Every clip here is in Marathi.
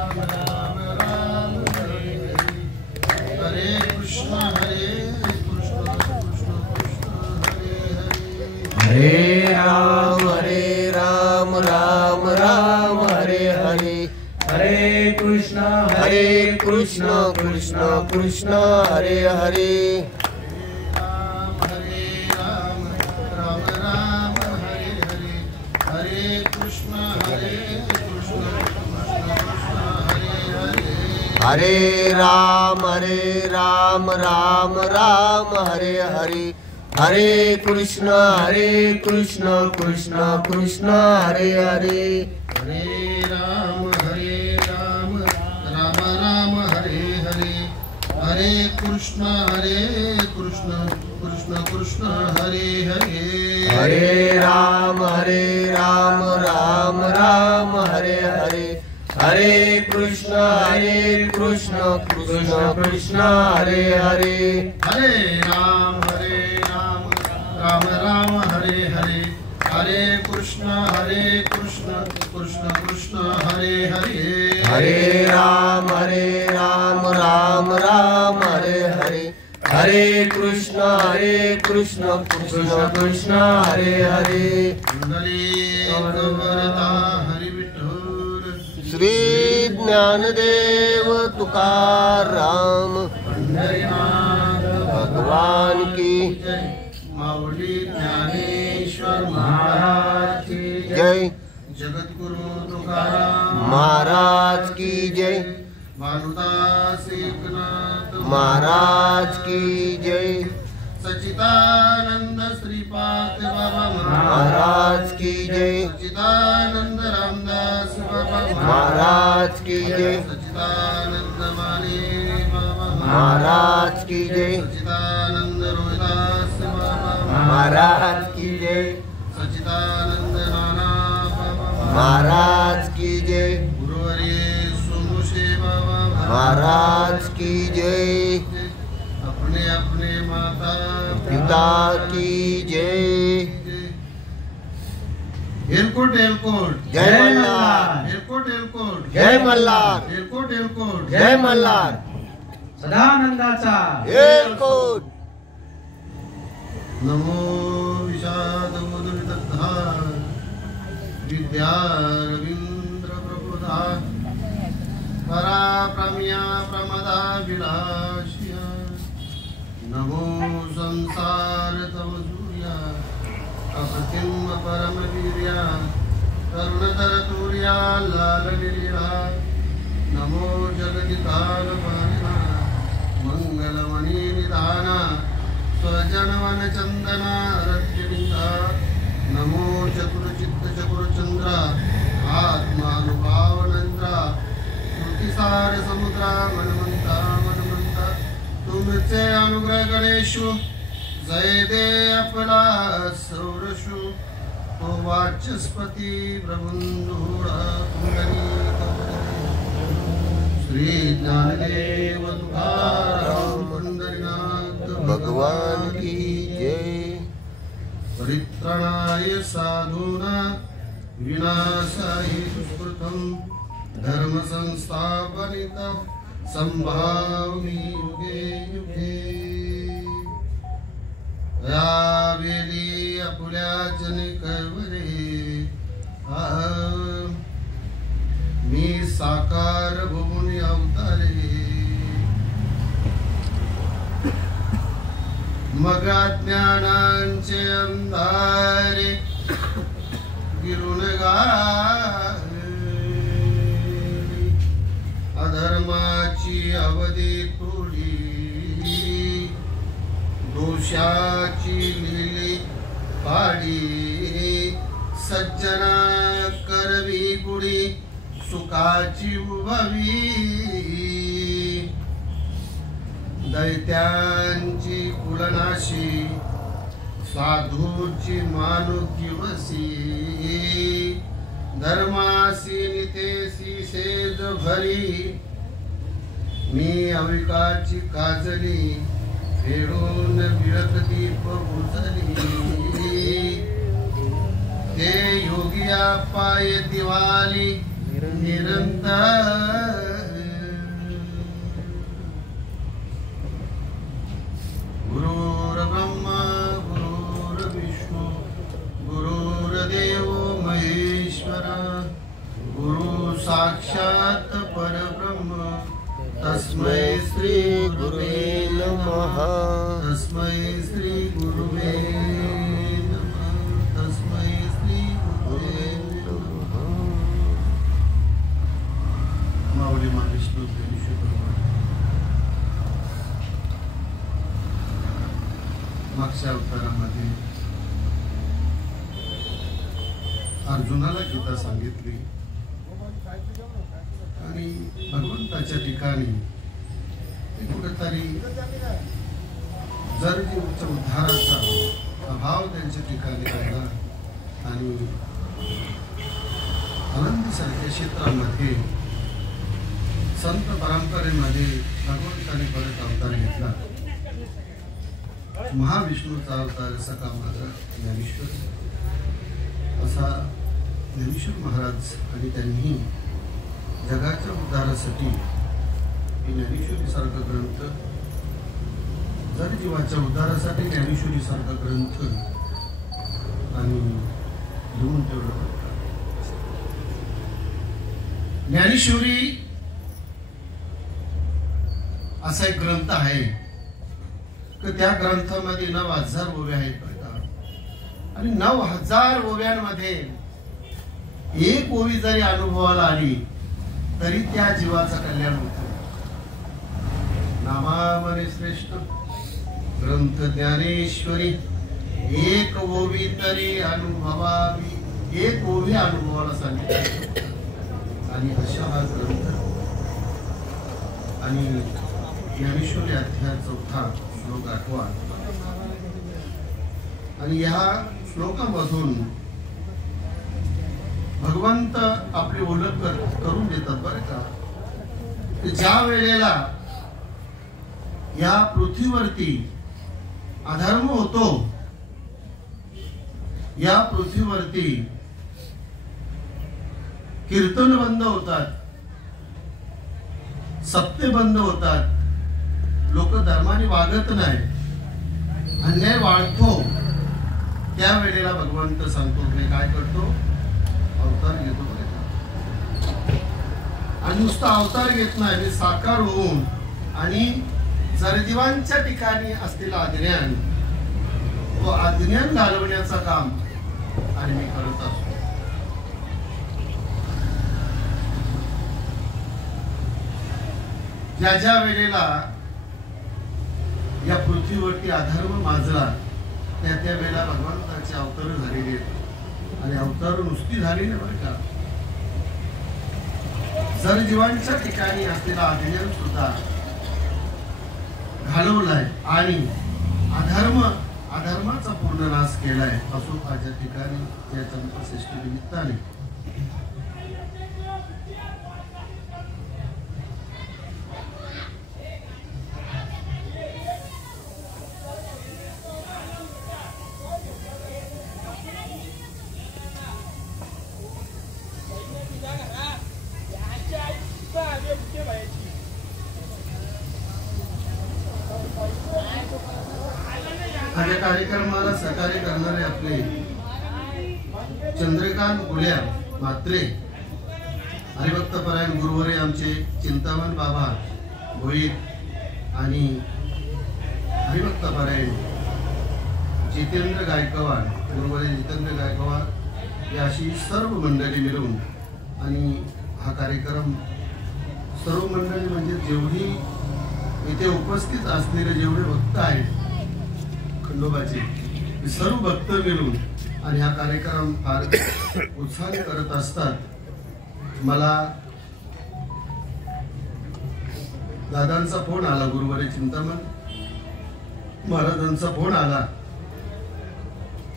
राम राम हरे हरे, हरे कृष्ण कृष्ण कृष्ण हरे हरे। हरे राम राम राम हरे हरे, हरे कृष्ण कृष्ण कृष्ण हरे हरे। हरे राम राम राम हरे हरे, हरे कृष्ण कृष्ण कृष्ण हरे हरे। हरे राम राम राम हरे हरे, हरे कृष्ण कृष्ण कृष्ण हरे हरे। हरे राम राम राम हरे हरे, हरे कृष्ण कृष्ण कृष्ण हरे हरे। हरे राम राम राम हरे हरे, हरे कृष्ण कृष्ण कृष्ण हरे हरे। हरि विठ्ठल श्री ज्ञानदेव तुकाराम भगवान की माऊली ज्ञानेश्वर महाराज की जय, जगद्गुरु तुकाराम महाराज की जय, भानुदास एकनाथ महाराज की जय, सच्चिदानंद श्रीपाद बाबा महाराज की जय, सच्चिदानंद रामदास बाबा महाराज की जय, सच्चिदानंद माने बाबा महाराज की जय, सच्चिदानंद रोहिदास बाबा महाराज की जय, सच्चिदानंद नाना बाबा महाराज की जय, गुरुवर्य सुमुषे बाबा महाराज की जय, अपने अपने माता पिता की जय। एलकोट एलकोट जय मल्हार, एलकोट एलकोट जय मल्हार, एलकोट एलकोट जय मल्हार, सदानंदाचा एलकोट। नमो विषाद मधुरितधार विद्या रवींद्र प्रबोधा पराप्रम्या प्रमदा विलासिया। नमो संसार तव सूर्या अप्रतिम परम वीर्या करुणधर तूर्या लाल लीला। नमो जगदिकाल पालना मंगलमणि निधाना स्वजनवन चंदना रज्जबिंदा। नमो चतुरचित्त चतुरचंद्रा आत्मानुभावनंद्रा श्रुतिसार समुद्रा मनमंता मनमंता। तुमचे अनुग्रह गणेशु जय दे आपला सौरशु तो वाचस्पती प्रबंधुरा श्री ज्ञानदेव तुकाराम पंढरीनाथ भगवान की जय। परित्राणाय साधूना विनाशाय दुष्कृतं धर्म संस्थापनितं संभावि युगे युगे। यावेळी आपुल्या जनिकवरे मी साकार भूमी अवतारे। मग अज्ञानांचे अंधारे गिरून अधर्माची अवधी तोडी दोषाची लिहिली पाडी। सज्जना करवी गुढी सुखाची उभवी दैत्यांची कुलनाशी साधूची मानुकी वसी। धर्मासी नितेसी सेज भरी मी अविकाची काजली फेडून बिळक दीप उजली। हे योगिया पाय दिवाली निरंतर गुरुर्ब्रह्मा गुरुर्विष्णू गुरुर्देवो महेश्वरा गुरु साक्षात परब्रह्म तस्मै श्री गुरुवे नमः तस्मै श्री गुरुवे नमः तस्मै श्री गुरुवे नमः माऊली मा विष्णू मागच्या अवतारामध्ये अर्जुनाला गीता सांगितली आणि भगवंताच्या ठिकाणी कुठेतरी जर उद्धाराचा अभाव त्यांच्या ठिकाणी राहिला आणि आनंदसारख्या क्षेत्रामध्ये संत परंपरेमध्ये भगवंताने परत अवतार घेतला महाविष्णूचा अवतार सखा माझा ज्ञानेश्वर असा ज्ञानेश्वर महाराज आणि त्यांनी जगाच्या उद्धारासाठी ज्ञानेश्वरी सारखा ग्रंथ जर जीवाच्या उद्धारासाठी ज्ञानेश्वरी सारखा ग्रंथ आणि लिहून ठेवलं ज्ञानेश्वरी असा एक ग्रंथ आहे की त्या ग्रंथामध्ये 9,000 ओव्या आहेत आणि 9,000 ओव्यांमध्ये एक ओवी जरी अनुभवाला आली तरी त्या जीवाचं कल्याण होतं नामामने श्रेष्ठ ग्रंथ ज्ञानेश्वरी एक ओवी तरी अनुभवावी एक ओवी अनुभवाला सांगितलं आणि अशा हा ग्रंथ आणि ज्ञानेश्वरी अध्याय 4 श्लोक 8 आणि या श्लोकामधून भगवंत आपली ओळख करून देतात बरं का ज्या वेळेला या पृथ्वीवरती अधर्म होतो या पृथ्वीवरती कीर्तन बंद होतात सत्य बंद होतात लोक धर्माने वागत नाही अन्याय वाढतो त्या वेळेला भगवंत सांगतो मी काय करतो अवतार घेतो आणि नुसता अवतार घेत नाही मी साकार होऊन आणि जरजीवांच्या ठिकाणी असलेला अज्ञान तो अज्ञान घालवण्याचं काम आणि मी करत असतो ज्या ज्या वेळेला या पृथ्वीवरती अधर्म माजला त्या त्या वेळेला भगवंताचे अवतार झालेले आणि अवतार नुसती झाली नाही बरं का जरजीवांच्या ठिकाणी असलेला अज्ञान सुद्धा घालवलाय आणि अधर्माचा पूर्ण नाश केलाय असो माझ्या ठिकाणी या चंद्रश्रेष्ठी निमित्ताने माझ्या कार्यक्रमाला सहकार्य करणारे आपले चंद्रकांत गुल्या मात्रे हरिभक्तपरायण गुरुवरे आमचे चिंतामण बाबा भोईर आणि हरिभक्तपरायण जितेंद्र गायकवाड गुरुवरे जितेंद्र गायकवाड या अशी सर्व मंडळी मिळून आणि हा कार्यक्रम सर्व मंडळी म्हणजे जेवढी इथे उपस्थित असलेले जेवढे भक्त आहेत खंडोबाचे सर्व भक्त मिळून आणि हा कार्यक्रम फार उत्साहाने करत असतात मला दादांचा फोन आला गुरुवारी चिंतामण महाराजांचा फोन आला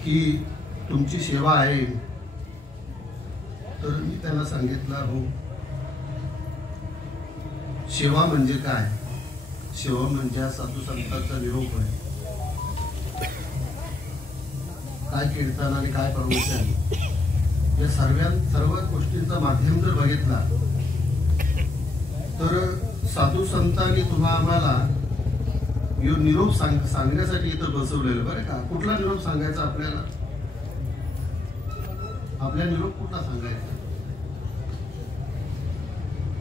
की तुमची सेवा आहे तर मी त्यांना सांगितलं हो सेवा म्हणजे काय सेवा म्हणजे साधू संतांचा निरोप आहे काय कीर्तन आणि काय प्रवचन या सर्व गोष्टींचा माध्यम जर बघितला तर साधू संतांनी आम्हाला निरोप सांगण्यासाठी इथं बसवलेलं बरं का. कुठला निरोप सांगायचा आपल्याला? आपल्या निरोप कुठला सांगायचा?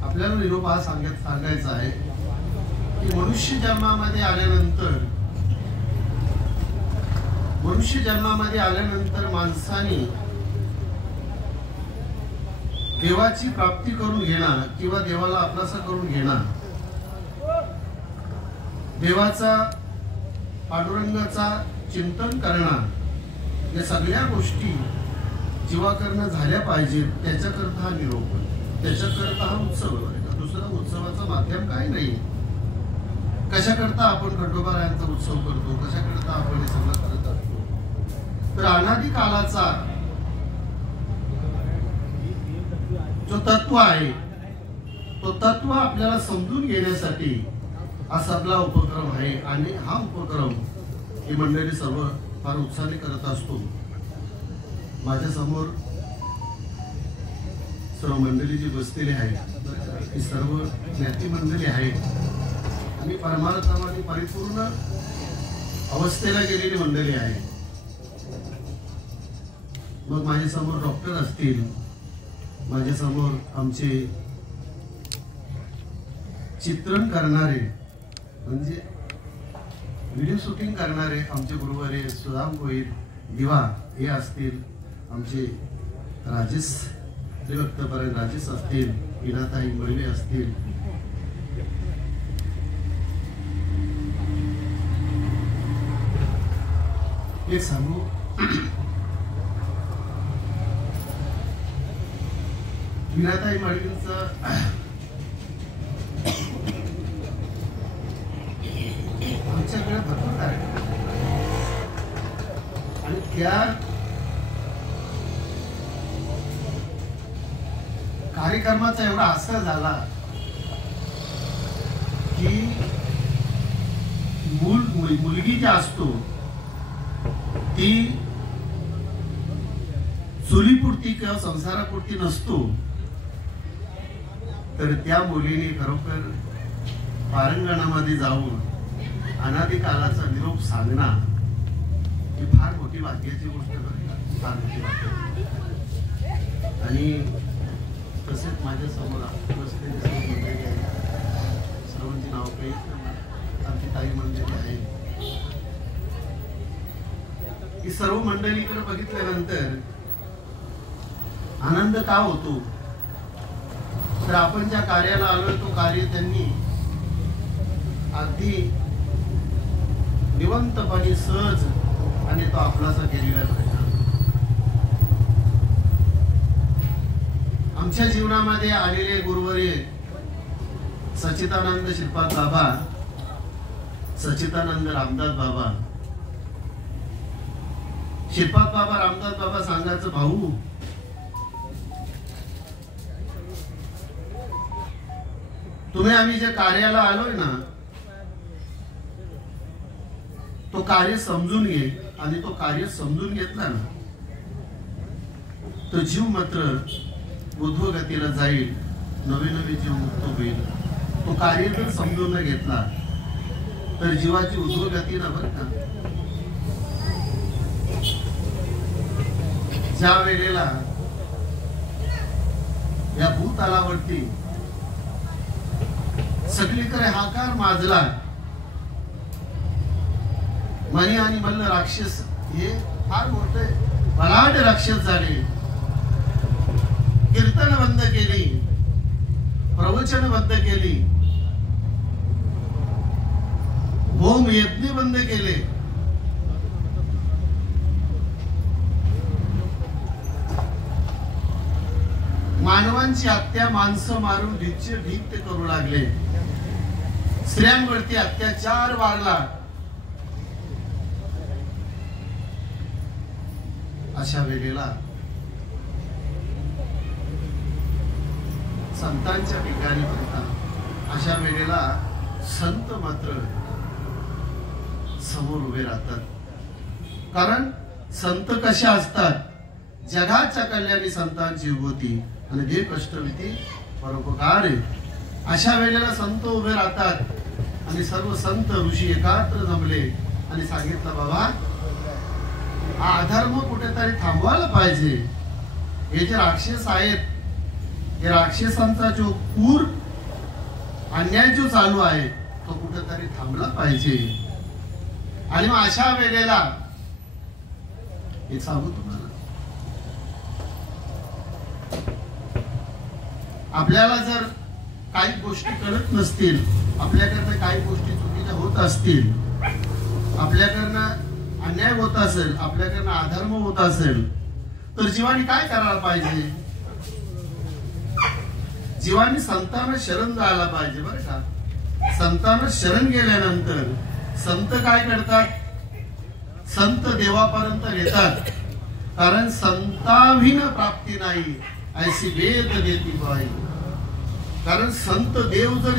आपल्याला निरोप हा सांगायचा आहे की मनुष्य जन्मामध्ये आल्यानंतर माणसाने देवाची प्राप्ती करून घेणार किंवा देवाला आपलासा करून घेणार, देवाचा पांडुरंगाचा चिंतन करणार, या सगळ्या गोष्टी जीवाकरनं झाल्या पाहिजेत. त्याच्याकरता हा निरोप, त्याच्याकरता हा उत्सव. दुसरा उत्सवाचं माध्यम काही नाही. कशाकरता आपण खंडोबारायांचा उत्सव करतो, कशाकरता आपण हे सगळं करत असतो? तर अनादी कालाचा जो तत्व आहे तो तत्व आपल्याला समजून घेण्यासाठी हा सगळा उपक्रम आहे. आणि हा उपक्रम ही मंडळी सर्व फार उत्साहाने करत असतो. माझ्या समोर सर्व मंडळी जी बसलेली आहेत ही सर्व ज्ञाती मंडळी आहेत आणि परमार्थामध्ये परिपूर्ण अवस्थेला गेलेली मंडळी आहे. मग माझ्या समोर डॉक्टर असतील, माझ्या समोर आमचे चित्रण करणारे म्हणजे व्हिडिओ शूटिंग करणारे आमचे गुरुवारे सुदाम गोहिल दिवा हे असतील, आमचे राजेश त्रिभक्तपरायण राजेश असतील, इनाताई मळवे असतील, हे सांगू मीनाताई मळवींचं आमच्याकडे भरपूर कार्यक्रम आणि त्या कार्यक्रमाचा एवढा असर झाला की मुलगी जी असतो ती चुलीपुरती किंवा संसारापुरती नसतो, तर त्या मुलीने खरोखर पारंगणामध्ये जाऊन अनादी कालाचा निरोप सांगणं ही फार मोठी भाग्याची गोष्ट फार मोठी वाटते. आणि तसेच माझ्या समोर बसलेले सर्व मंडळी आहेत, सर्वांची नाव काही आमची ताई मंडळी आहे. ही सर्व मंडळीकडे बघितल्यानंतर आनंद का होतो? तर आपण ज्या कार्याला आलोय तो कार्य त्यांनी अगदी निवंतपणे सहज आणि तो आपलासा केलेला पाहिजे. आमच्या जीवनामध्ये आलेले गुरुवर्य सच्चिदानंद श्रीपाद बाबा, सच्चिदानंद रामदास बाबा, श्रीपाद बाबा, रामदास बाबा सांगायचं भाऊ तुम्ही आम्ही ज्या कार्याला आलोय ना तो कार्य समजून घे, आणि तो कार्य समजून घेतला ना तो जीव मात्र ऊर्ध्वगतीला जाईल, नवे नवे जीव मुक्त होईल. तो कार्य जर समजून न घेतला तर जीवाची ऊर्ध्वगती ना बरं का. ज्या वेळेला या भूतलावरती सगळीकडे हाकार माजला, मणी आणि मल्ल राक्षस हे फार मोठे बलाढ्य राक्षस झाले. कीर्तन बंद केली, प्रवचन बंद केली, होम यज्ञ बंद केले. मानवांची हत्या माणसं मारून ढीक करू लागले. स्त्रियांवरती अत्याचार वाढला. अशा वेळेला संतांच्या ठिकाणी म्हणतात, अशा वेळेला संत मात्र समोर उभे राहतात. कारण संत कसे असतात जगाच्या कल्याणी संतांची होती आणि जे कष्टविती परोपकार आहे. अशा वेळेला संत उभे राहतात आणि सर्व संत ऋषी एकत्र जमले आणि सांगितलं, बाबा हा अधर्म कुठेतरी थांबवायला पाहिजे. हे जे राक्षस आहेत, हे राक्षसांचा जो पूर अन्याय जो चालू आहे तो कुठेतरी थांबला पाहिजे. आणि मग अशा वेळेला हे सांगू तुम्हाला, आपल्याला जर काही गोष्टी कळत नसतील, आपल्याकडनं काही गोष्टी चुकीच्या होत असतील, आपल्याकडनं अन्याय होत असेल, आपल्याकडनं अधर्म होत असेल, तर जीवाने काय करायला पाहिजे? जीवाने संतांना शरण जायला पाहिजे. बरं का, संतांना शरण गेल्यानंतर संत काय करतात? संत देवापर्यंत नेतात. कारण संताविन प्राप्ती नाही ऐसी वेद देती बाई. कारण संत देव जर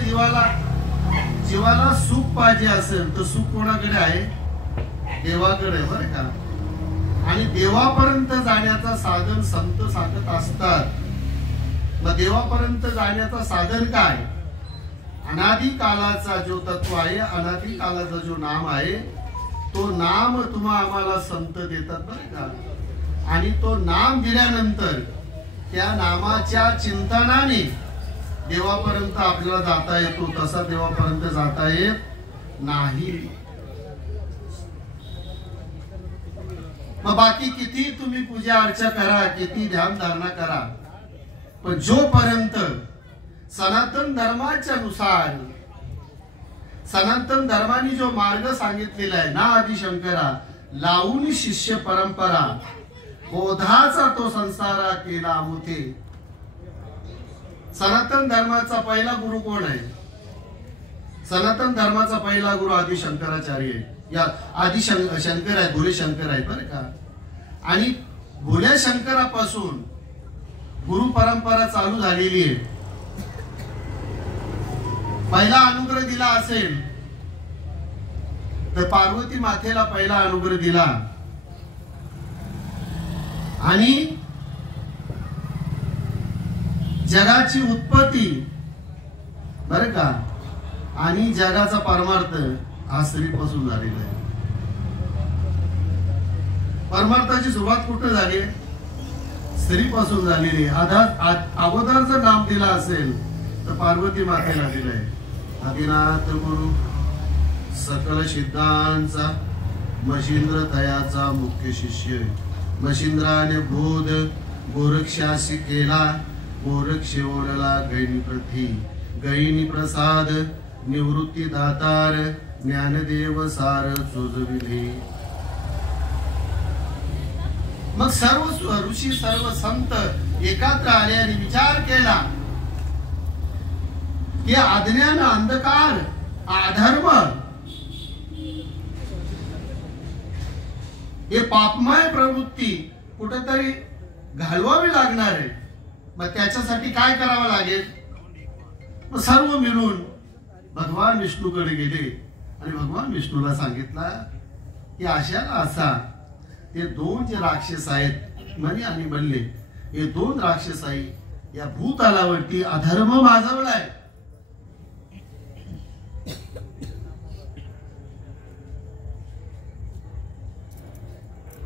जीवाला सुख पाहिजे असेल तर सुख कोणाकडे आहे? देवाकडे. बरं का, आणि देवापर्यंत जाण्याचा साधन संत सांगत असतात. मग देवापर्यंत जाण्याचा साधन काय? अनादि कालाचा जो तत्व आहे, अनादि कालाचा जो नाम आहे, तो नाम तुम्हा आम्हाला संत देतात. बरं का, आणि तो नाम दिल्यानंतर त्या नामाच्या चिंतनाने देवापर्यंत आपल्याला जाता येतो. तसा देवापर्यंत जाता येत नाही. मग बाकी किती तुम्ही पूजा अर्चा करा, किती ध्यान धारणा करा, पण जोपर्यंत सनातन धर्माच्या नुसार, सनातन धर्माने जो मार्ग सांगितलेला आहे ना, आदि शंकरा लावून शिष्य परंपरा, बोधाचा तो संसारा केला मुथे. सनातन धर्माचा पहिला गुरु कोण आहे? सनातन धर्माचा पहिला गुरु आदि शंकराचार्य आहे. या आदि शंकर आहे, भोले शंकर आहे. बरं का, आणि भोल्या शंकरापासून गुरु परंपरा चालू झालेली आहे. पहिला अनुग्रह दिला असेल तर पार्वती मातेला पहिला अनुग्रह दिला, आणि जगाची उत्पत्ती, बरं का, आणि जगाचा परमार्थ हा स्त्रीपासून झालेला आहे. परमार्थाची सुरुवात कुठे झाली? स्त्रीपासून झालेली. अगोदर जर नाम दिला असेल तर पार्वती मातेला दिलंय. आदिनाथ गुरु सकल सिद्धांचा मशिंद्र तयाचा मुख्य शिष्य. मशिंद्राने बोध गोरक्षाशी केला, गोरक्ष ओढला गैनी प्रथी. गैनी प्रसाद निवृत्ती दातार, ज्ञानदेव सार चोजविले. मग सर्व ऋषी सर्व संत एकत्र आले आणि विचार केला की अज्ञान, अंधकार, अधर्म हे पापमय प्रवृत्ती कुठेतरी घालवावी लागणार आहे. मग त्याच्यासाठी काय करावं लागेल? मग सर्व मिळून भगवान विष्णूकडे गेले आणि भगवान विष्णूला सांगितला की अशाला असा ते दोन जे राक्षस आहेत मनी आणि बल्ले, हे दोन राक्षसाई या भूतलावरती अधर्म माजवलाय.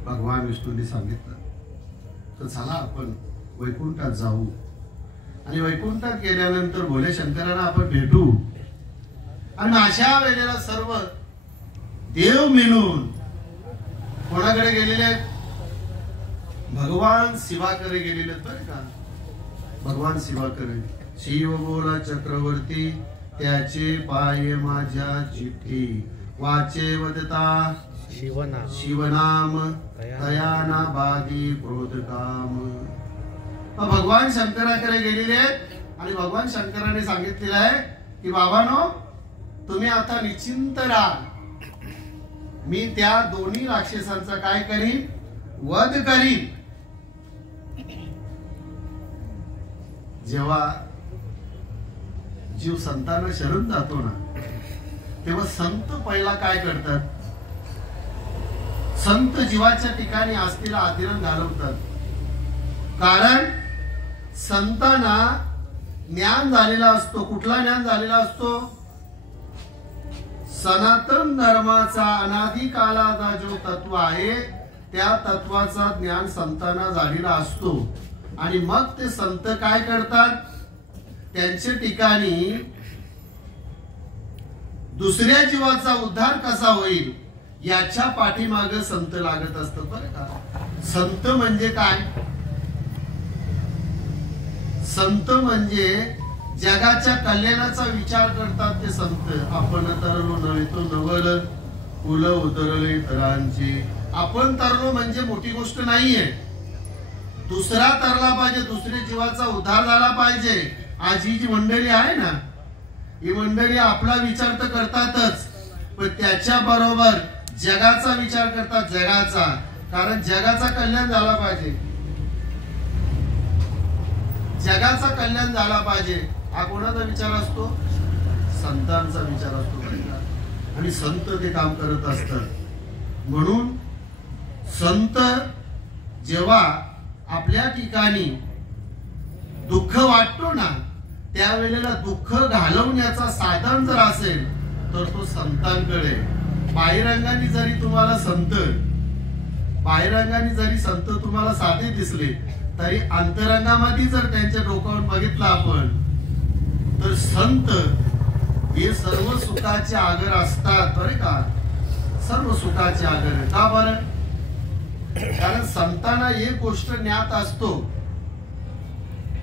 भगवान विष्णूने सांगितलं तर चला आपण वैकुंठात जाऊ, आणि वैकुंठात गेल्यानंतर भोले शंकरांना आपण भेटू. आणि अशा वेळेला सर्व देव मिळून कोणाकडे गेलेले आहेत? भगवान शिवाकडे गेलेले आहेत. बरं का, भगवान शिवाकडे. शिव बोला चक्रवर्ती, त्याचे पाय माझ्या चिठ्ठी, वाचे वदता शिवनाम, तयाना बाधी क्रोध काम. भगवान शंकराकडे गेलेले आहेत आणि भगवान शंकराने सांगितलेलं आहे की बाबांनो, तुम्ही आता निश्चिंत राहा. मी त्या दोन्ही राक्षसांचा काय करीन? वध करीन. जेव्हा जीव संतांना शरण जातो ना, तेव्हा संत पहिला काय करतात? संत जीवाच्या ठिकाणी असलेला आदिरण घालवतात कारण संतांना ज्ञान झालेला असतो. कुठला ज्ञान झालेला असतो? सनातन धर्माचा अनादी कालाचा जो तत्व आहे त्या तत्वाचा ज्ञान संतांना झालेला असतो. आणि मग ते संत काय करतात? त्यांच्या ठिकाणी दुसऱ्या जीवाचा उद्धार कसा होईल याच्या पाठीमागे संत लागत असतात. बरं का? संत म्हणजे काय? संत म्हणजे जगाच्या कल्याणाचा विचार करतात ते संत. आपण तरलो नव्हेतो नवल फुल उतरले तरांची. आपण तरलो म्हणजे मोठी गोष्ट नाहीये. दुसरा तरला पाहिजे, दुसऱ्या जीवाचा उद्धार झाला पाहिजे. आज ही जी मंडळी आहे ना, ही मंडळी आपला विचार तर करतातच, पण त्याच्या बरोबर जगाचा विचार करतात. जगाचा, कारण जगाचा कल्याण झाला पाहिजे. जगाचा कल्याण झाला पाहिजे हा कोणाचा विचार असतो? संतांचा विचार असतो. आणि संत ते काम करत असतात. म्हणून संत जेव्हा आपल्या ठिकाणी दुःख वाटतो ना, त्यावेळेला दुःख घालवण्याचा साधन जर असेल तर तो संतांकडे. बाहेरंगाने जरी तुम्हाला तुम्हाला साधे दिसले तरी अंतरंगामध्ये जर त्यांच्या डोक्यावर बघितलं आपण तर संत हे सर्व सुखाचे आगर असतात. बरे का? सर्व सुखाचे आगर. का बरं? कारण संतांना एक गोष्ट ज्ञात असतो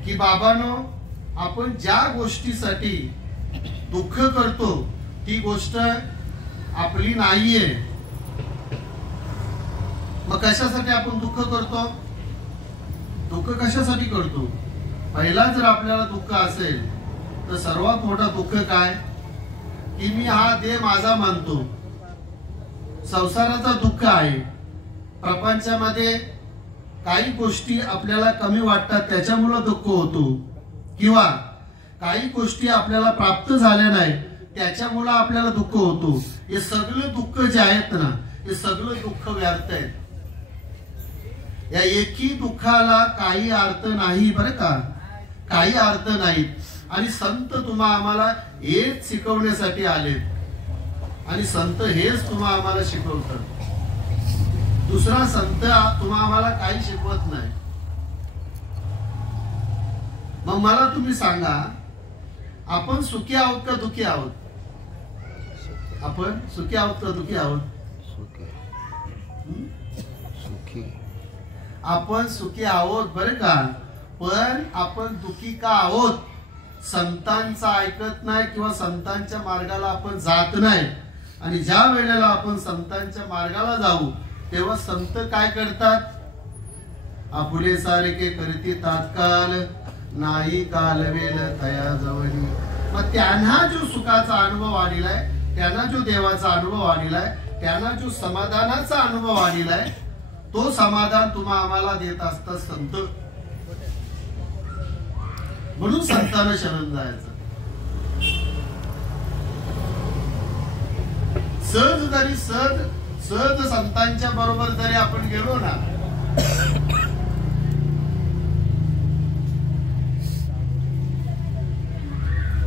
की बाबांनो, आपण ज्या गोष्टीसाठी दुःख करतो ती गोष्ट आपली नाहीये. मग कशासाठी आपण दुःख करतो? दुःख कशासाठी करतो? पहिला जर आपल्याला दुःख असेल तर सर्वात मोठा दुःख काय? की मी हा देह माझा मानतो. संसाराचा दुःख आहे. प्रपंचामध्ये काही गोष्टी आपल्याला कमी वाटतात त्याच्यामुळे दुःख होतो, किंवा काही गोष्टी आपल्याला प्राप्त झाल्या नाही त्याच्यामुळे आपल्याला दुःख होतो. हे सगळे दुःख जे आहेत ना, हे सगळं दुःख व्यर्थ आहेत. या एकही दुःखाला काही अर्थ नाही. बरं का? काही अर्थ नाहीत. आणि संत आम्हाला हेच शिकवण्यासाठी आले. आणि संत हेच आम्हाला शिकवतात. दुसरा संत आम्हाला काही शिकवत नाही. मग मला तुम्ही सांगा, आपण सुखी आहोत का दुखी आहोत? आपण सुखी आहोत का दुखी आहोत? आपण सुखी आहोत. बरं का? पण आपण दुखी का आहोत? संतांचा ऐकत नाही किंवा संतांच्या मार्गाला आपण जात नाही. आणि ज्या वेळेला आपण संतांच्या मार्गाला जाऊ तेव्हा संत काय करतात? आपुले सारखे करती तात्काळ नाही कालवेल तया जवळी. मग त्यांना जो सुखाचा अनुभव आलेलाय, त्यांना जो देवाचा अनुभव आलेलाय, त्यांना जो समाधानाचा अनुभव आलेलाय, तो समाधान आम्हाला देत असतात संत. म्हणून संतांना शरण जायचं. सहज संतांच्या बरोबर जरी आपण गेलो ना,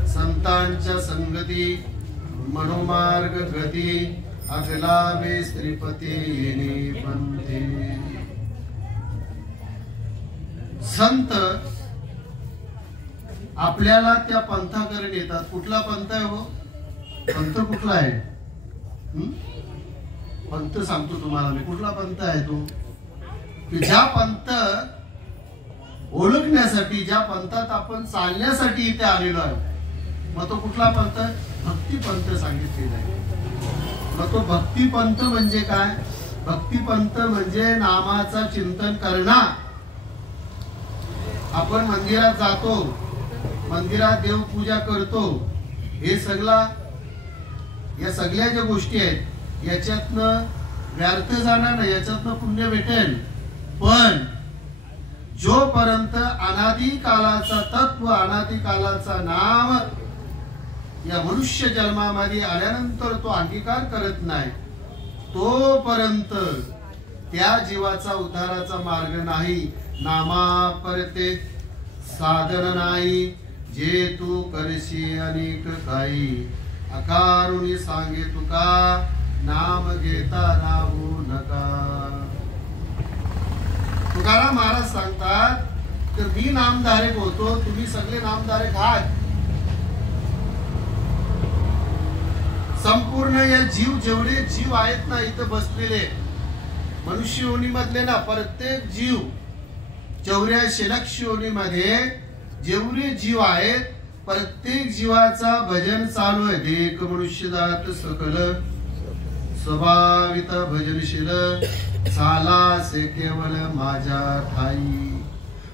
संतांच्या संगती मनोमार्ग गती अगलावे श्रीपती येणे पंथे. संत आपल्याला त्या पंथाकडे नेतात. कुठला पंथ आहे हो? पंथ कुठला आहे? पंथ सांगतो तुम्हाला मी. कुठला पंथ आहे तो? की ज्या पंथ ओळखण्यासाठी, ज्या पंथात आपण चालण्यासाठी इथे आलेलो आहे, मग तो कुठला पंथ? भक्ती पंथ सांगितलेला आहे. मग तो भक्ती पंथ म्हणजे काय? भक्ती पंथ म्हणजे नामाचा चिंतन करणं. आपण मंदिरात जातो, मंदिरात देवपूजा करतो, हे या सगळ्या ज्या गोष्टी आहेत याच्यातनं व्यर्थ जाणार नाही, याच्यातनं पुण्य भेटेल. पण जोपर्यंत अनादी कालाचा तत्व, अनादी कालाचा नाम या मनुष्य जन्मामध्ये आल्यानंतर तो अंगीकार करत नाही, तोपर्यंत त्या जीवाचा उद्धाराचा मार्ग नाही. नामा परते साधन नाही, जे तू करशी अनेक काही, अकारुणी सांगे तुका, नाम घेता राहू नका. तुकाराम महाराज सांगतात तर मी नामधारक होतो, तुम्ही सगळे नामधारक आहात. संपूर्ण या जीव जेवढे जीव आहेत ना इथं बसलेले मनुष्य योनीमधले ना, प्रत्येक जीव 84 लक्ष योनीमध्ये जेवढे जीव आहेत, प्रत्येक जीवाचा भजन चालू आहे. एक मनुष्य जात सकल स्वभावित भजनशील, झाला से केवळ माझ्या ठाई.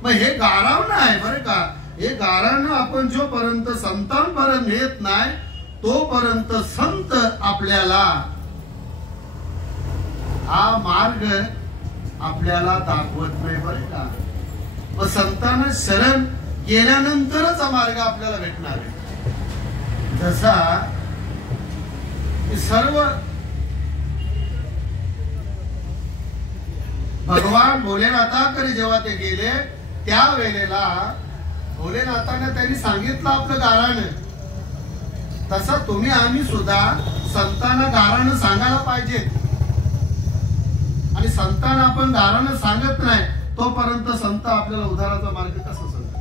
मग हे गारावणं आहे बरं का. हे गारावणं आपण जोपर्यंत संतांपर्यंत नेत नाही तोपर्यंत संत आपल्याला हा मार्ग आपल्याला दाखवत नाही बरं का. मग संतांना शरण गेल्यानंतरच हा मार्ग आपल्याला भेटणार आहे. जसा सर्व भगवान भोलेनाथाकडे जेव्हा ते गेले त्या वेळेला भोलेनाथाने त्यांनी सांगितलं आपलं गाराणं, तसं तुम्ही आम्ही सुद्धा संतांना गाराणं सांगायला पाहिजे. आणि संतांना आपण गाराणं सांगत नाही तोपर्यंत संत आपल्याला उद्धाराचा मार्ग कसा सांगतात.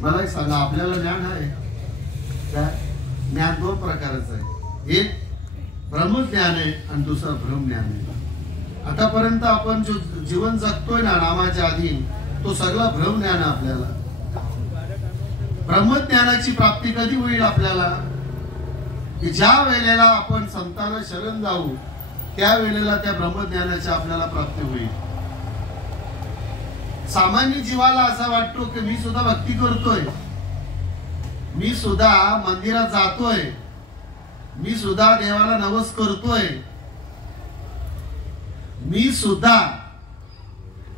मला एक सांगा, आपल्याला ज्ञान आहे का? ज्ञान दोन प्रकारचं आहे, एक ब्रह्मज्ञान आहे आणि दुसरं ब्रह्मज्ञान आहे. आतापर्यंत आपण जो जीवन जगतोय ना नामाच्या अधीन, तो सगळा ब्रह्मज्ञान आहे. आपल्याला ब्रह्मज्ञानाची प्राप्ती कधी होईल आपल्याला? की ज्या वेळेला आपण संतांना शरण जाऊ त्या वेळेला त्या ब्रह्मज्ञानाची आपल्याला प्राप्ती होईल. सामान्य जीवाला असा वाटतो की मी सुद्धा भक्ती करतोय, मी सुद्धा मंदिरात जातोय, मी सुद्धा देवाला नवस करतोय, मी सुद्धा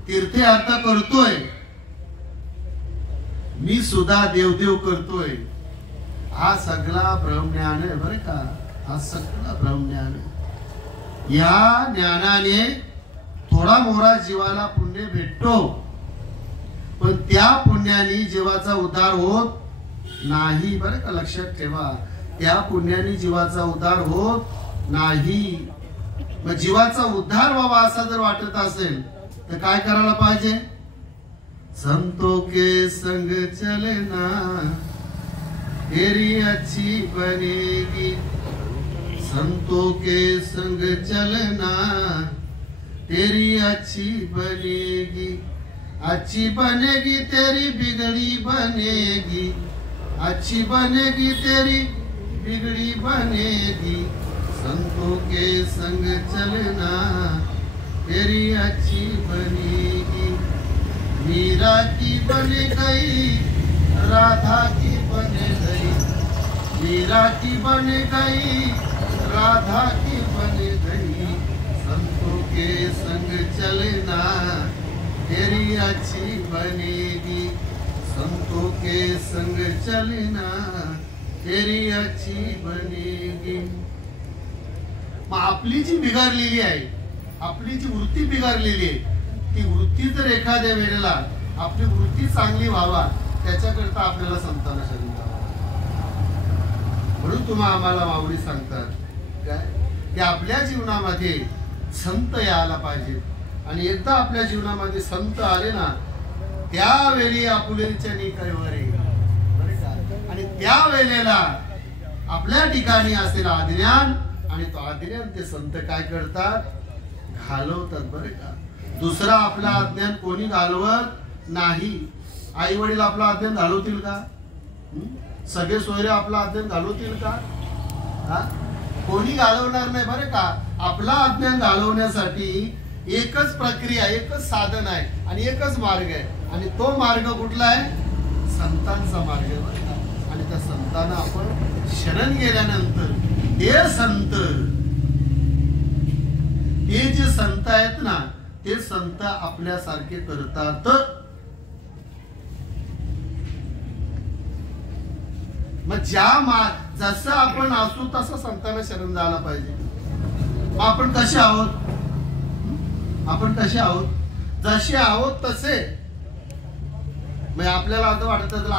तीर्थयात्रा करतोय, मी सुद्धा देवदेव करतोय. हा सगळा ब्रह्मज्ञान आहे बरं का. हा सगळा ब्रह्मज्ञान आहे. या ज्ञानाने थोडा मोरा जीवाला पुण्य भेटतो, पण त्या पुण्याने जीवाचा उद्धार होत नाही बरं का. लक्षात ठेवा, त्या पुण्याने जीवाचा उद्धार होत नाही. मग जीवाचा उद्धार व्हावा असा जर वाटत असेल तर काय करायला पाहिजे? संतों के संग चलना तेरी अच्छी बनेगी, संतों के संग चलना तेरी अच्छी बनेगी, अच्छी बनेगी तेरी बिगड़ी बनेगी, अच्छी बनेगी तेरी बिगड़ी बनेगी, संतों के संग चलना तेरी अच्छी बनेगी. मीरा की बन गई राधा की बन गई, मीरा की बन गई राधा की बन गई, संतों के संग चलना तेरी अच्छी बनेगी, संतों के संग चलना तेरी अच्छी बनेगी. मग आपली जी बिघडलेली आहे, आपली जी वृत्ती बिघडलेली आहे, ती वृत्ती जर एखाद्या वेळेला आपली वृत्ती चांगली व्हावा त्याच्याकरता आपल्याला संतांना शरण जावं. म्हणून तुम्हा आम्हाला माऊली सांगतात काय की आपल्या जीवनामध्ये संत यायला पाहिजे. आणि एकदा आपल्या जीवनामध्ये संत आले ना त्यावेळी आपुलेच्या निकळवर येईल बरं का. आणि त्या वेळेला आपल्या ठिकाणी असेल अज्ञान, आणि तो अज्ञान ते संत काय करतात? घालवतात बरं का. दुसरा आपला अज्ञान कोणी घालवत नाही. आई वडील आपला अज्ञान घालवतील का? सगळे सोयरे आपला अज्ञान घालवतील का? कोणी घालवणार नाही बरं का. आपला अज्ञान घालवण्यासाठी एकच प्रक्रिया, एकच साधन आहे आणि एकच मार्ग आहे. आणि तो मार्ग कुठला आहे? संतांचा मार्ग बरं का. आणि त्या संतांना आपण शरण गेल्यानंतर ते संत, ते जे संत आहेत ना ते संत आपल्यासारखे करतात. मग जसं आपण असू तसं संतांना शरण जायला पाहिजे. आपण कसे आहोत? आपण कसे आहोत? जसे आहोत तसे. मग आपल्याला असं वाटत असेल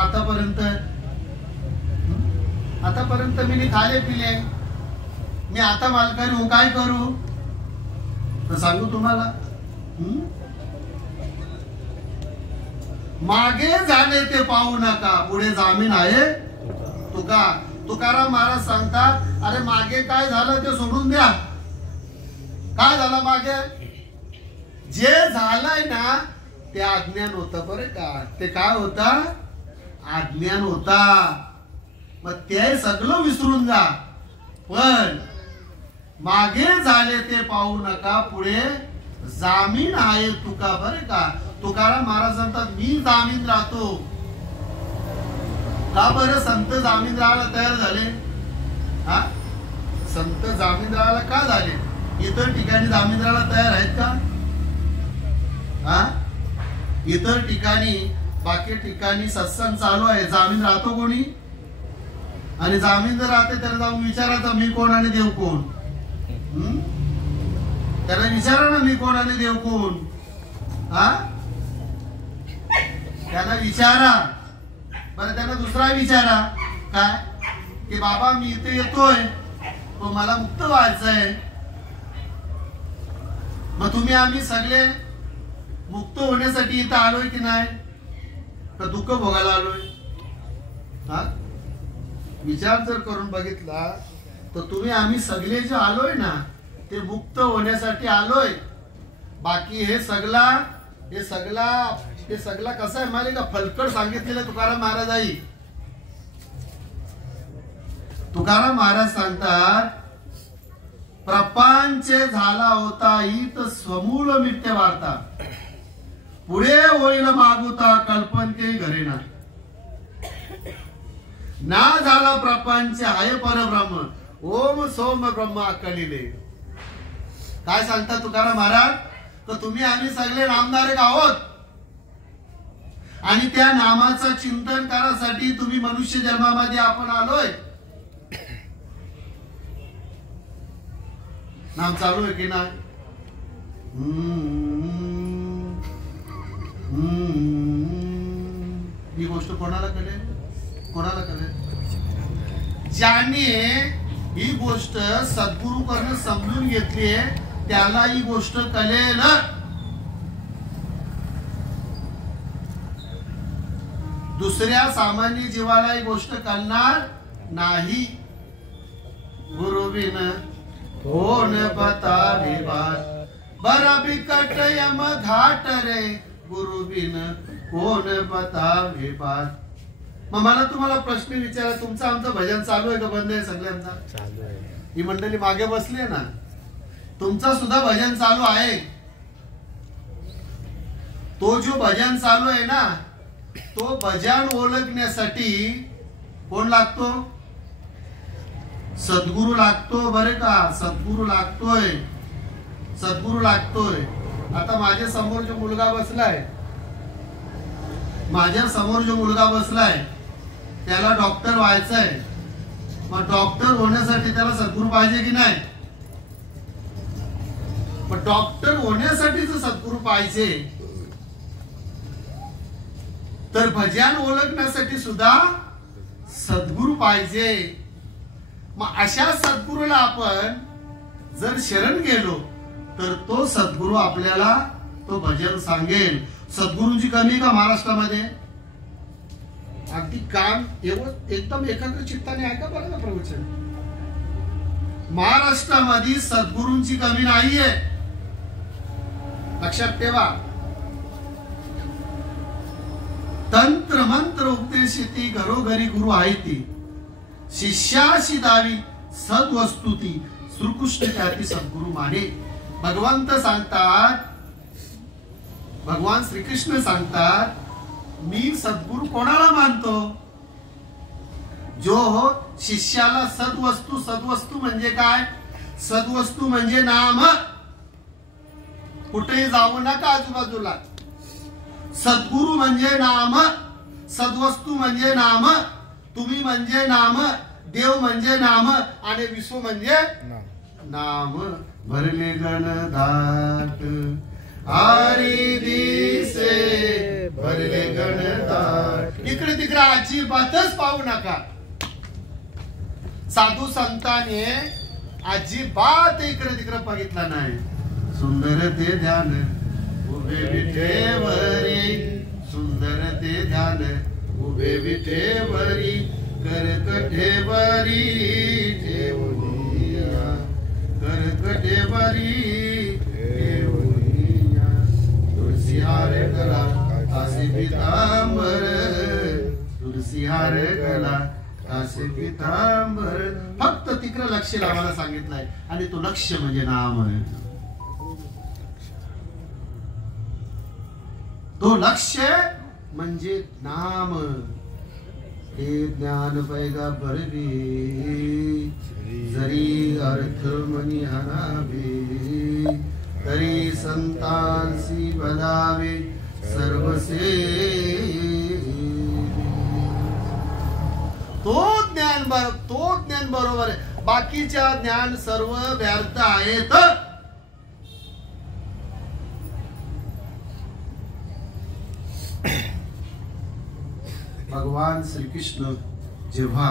आतापर्यंत मी खाले पिले, मी आता मालकारी हो, काय करू? तर सांगू तुम्हाला, मागे झाले ते पाहू नका, पुढे जामीन आहे तुकाराम महाराज सांगतात, अरे मागे काय झालं ते सोडून द्या. काय झालं मागे? जे झालंय ना ते अज्ञान होतं बरं का. ते काय होता? अज्ञान होता. मग ते सगळं विसरून जा. पण मागे झाले ते पाहू नका, पुढे जामीन आहे तुका बरं का. तुकाराम महाराज सांगतात, मी जामीन राहतो. का बरं संत जामीन राहायला तयार झाले? हा, संत जामीन राहायला का झाले? इतर ठिकाणी जामीन राहायला तयार आहेत का? हा, इतर ठिकाणी बाकी ठिकाणी सत्संग चालू आहे, जामीन राहतो कोणी? आणि जामीन जर राहते त्याला जाऊन विचारायचं, मी कोण आणि देव कोण? त्याला विचारा ना, मी कोण आणि देव कोण? हा, त्याला विचारा. बरं, त्यांना दुसरा विचारा, काय की बाबा मी इथे येतोय, तो मला मुक्त व्हायचंय. मग तुम्ही आम्ही सगळे मुक्त होण्यासाठी इथं आलोय की नाही? का दुःख भोगायला आलोय? हा, विचार जर करून बघितला तर तुम्ही आम्ही सगळे जे आलोय ना ते मुक्त होण्यासाठी आलोय. बाकी हे सगळा कसं आहे माहिती का? फलकड सांगितलेलं तुकाराम महाराजाई. तुकाराम महाराज सांगतात, प्रपंच झाला होता हित समूल मित्य वार्ता, पुढे होईल मागुता कल्पनते घरेना. ना झाला प्रपंच आहे परब्रह्म, ओम सोम ब्रह्म अकलिले. काय सांगतात तुकाराम महाराज? तर तुम्ही आम्ही सगळे नामधारक आहोत आणि त्या नामाचं चिंतन करण्यासाठी तुम्ही मनुष्य जन्मामध्ये आपण आलोय. नाम चालू आहे की नाही? ही गोष्ट कोणाला कळेल? कोणाला कळेल? ज्याने ही गोष्ट सद्गुरूकडनं समजून घेतली त्याला ही गोष्ट कळेल. दुसऱ्या सामान्य जीवाला ही गोष्ट कळणार नाही. गुरुविन कोण बतावे बात, बरा बिकट यम घाट रे, गुरुविन कोण बतावे बात. मग मला तुम्हाला प्रश्न विचारा, तुमचं आमचं भजन चालू आहे का बंद आहे? सगळ्यांचा चालू आहे. ही मंडळी मागे बसली आहे ना, तुमचा सुद्धा भजन चालू आहे. तो जो भजन चालू आहे ना, तो भजन ओळखण्यासाठी कोण लागतो? सद्गुरू लागतो बरे का. सद्गुरू लागतोय, सद्गुरू लागतोय. आता माझ्या समोर जो मुलगा बसलाय, माझ्या समोर जो मुलगा बसलाय त्याला डॉक्टर व्हायचंय. मग डॉक्टर होण्यासाठी त्याला सद्गुरू पाहिजे की नाही? पण डॉक्टर होण्यासाठी जर सद्गुरू पाहिजे तर भजन ओळखण्यासाठी सुद्धा सद्गुरू पाहिजे. मग अशा सद्गुरूला आपण जर शरण गेलो तर तो सद्गुरू आपल्याला तो भजन सांगेल. सद्गुरूंची कमी का महाराष्ट्रामध्ये? अगदी काम एकदम एकाग्र चित्ताने ऐका बरं ना प्रवचन. महाराष्ट्रामध्ये सद्गुरूंची कमी नाहीये, लक्षात ठेवा. तंत्र मंत्र उपदेशिती घरोघरी गुरु आहे ती, शिष्याशी दावी सद्वस्तुती, श्रीकृष्ण त्याती सद्गुरु माने. भगवंत सांगतात, भगवान श्रीकृष्ण सांगतात, मी सद्गुरु कोणाला मानतो? जो शिष्याला सद्वस्तु. सद्वस्तु म्हणजे काय? सद्वस्तु म्हणजे नाम. कुठेही जाऊ नका आजूबाजूला. सद्गुरु म्हणजे नाम, सद्वस्तु म्हणजे नाम, तुम्ही म्हणजे नाम, देव म्हणजे नाम आणि विश्व म्हणजे नाम. भरले गणदाट आरी दिसे भरले गणदाट. इकडे तिकडे अजिबातच पाहू नका. साधू संतांनी अजिबात इकडे तिकडे बघितला नाही. सुंदर ते ध्यान उभे विठेवरी, सुंदर ते ध्यान उभे विठेवरी, करकटेवरी ठेवूनिया, करकटेवरी ठेवूनिया. तुळसी हार गला कासे पितांबर, तुळसी हार गला कासे पितांबर. फक्त तिकडे लक्ष लावायला सांगितलंय आणि तो लक्ष म्हणजे नाम आहे. तो लक्ष म्हणजे नाम. हे ज्ञान पैगा परवी जरी अर्थ मनी हरावे, तरी संतांसी बलावे सर्वसे. तो ज्ञान बरोबर आहे. बाकीच्या ज्ञान सर्व व्यर्थ आहेत. भगवान श्रीकृष्ण जेव्हा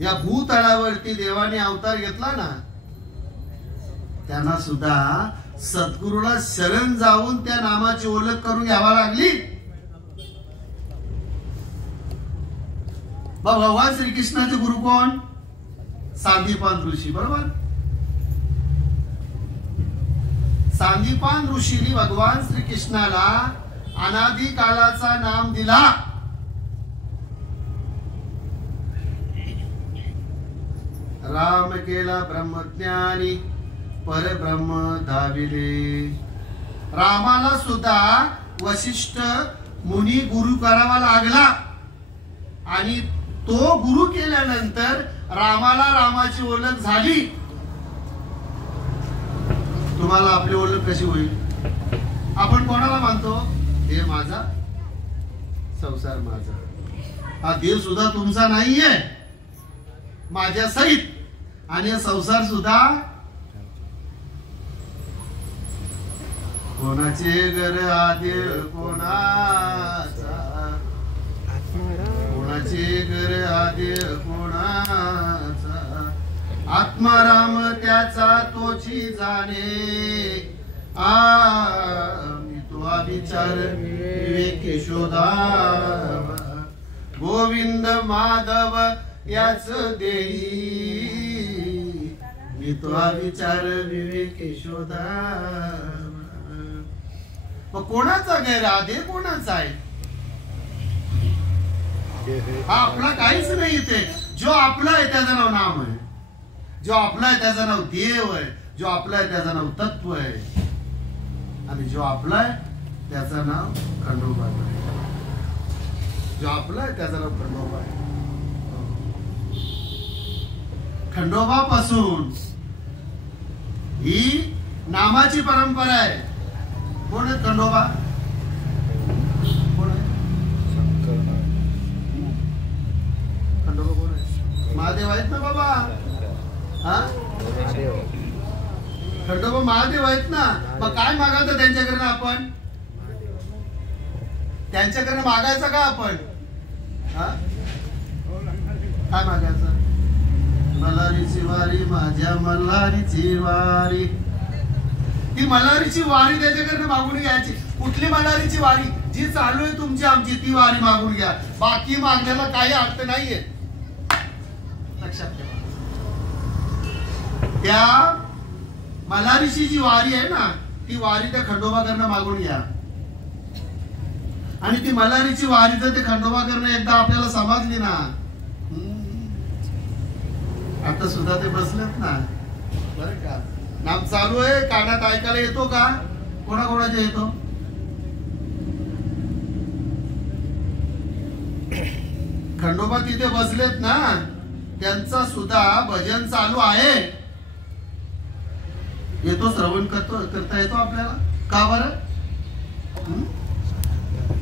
या भूतळावरती देवाने अवतार घेतला ना, त्यांना सुद्धा सद्गुरूला शरण जाऊन त्या नामाची ओळख करून घ्यावा लागली. भगवान श्रीकृष्णाचे गुरु कोण? सांदीपान ऋषी. बरोबर. सांदीपान ऋषीने भगवान श्रीकृष्णाला अनादि कालाचा नाम दिला. राम केला ब्रह्मज्ञानी परब्रह्म धाविले. रामाला सुद्धा वशिष्ठ मुनी गुरु करावा लागला आणि तो गुरु केल्यानंतर रामाला रामाची ओळख झाली. तुम्हाला आपली ओळख कशी होईल? आपण कोणाला मानतो? देव माझा, संसार माझा. हा देव सुद्धा तुमचा नाहीये, माझ्या सहित. आणि संसार सुद्धा कोणाचे घर हा देव कोणाचा, कोणाचे घर हा देव कोणाचा. आत्माराम त्याचा तोची जाणे. तो विचार विवेक शोधावा. गोविंद माधव याच देई. मी तो विचार विवेक शोधावा. कोणाचा गैरादे कोणाचा आहे? हा आपला काहीच नाही. इथे जो आपला आहे त्याचं नाव नाम आहे. जो आपला आहे त्याचं नाव देव आहे. जो आपला आहे त्याचं नाव तत्व आहे. आणि जो आपला आहे त्याचं नाव खंडोबा आहे. जो आपला आहे त्याचं नाव खंडोबा आहे. खंडोबा पासून ही नामाची परंपरा आहे. कोण आहे खंडोबा? कोण आहे खंडोबा? कोण आहे? महादेव आहेत ना बाबा. हा, खंडोबा महादेव आहेत ना. मग काय मागायचं त्यांच्याकडनं? आपण त्यांच्याकडनं मागायचं का आपण? हा, काय मागायचं? मल्हारीची वारी माझ्या मल्हारीची वारी. ती मल्हारीची वारी त्याच्याकडनं मागून घ्यायची. कुठली मल्हारीची वारी? जी चालू आहे तुमची आमची ती वारी मागून घ्या. बाकी मागण्याला काही अर्थ नाहीये. लक्षात ठेवा. त्या मल्हारीची जी वारी आहे ना, ती वारी त्या खंडोबाकडनं मागून घ्या. आणि ती मल्हारीची वारी जर ते खंडोबाकडनं एकदा आपल्याला समजली ना, आता सुद्धा ते बसलेत ना. बरं का, नाम चालू आहे. कानात ऐकायला येतो का? कोणाकोणाच्या येतो? खंडोबा तिथे बसलेत ना, त्यांचा सुद्धा भजन चालू आहे. येतो, श्रवण करता येतो आपल्याला. का बरं?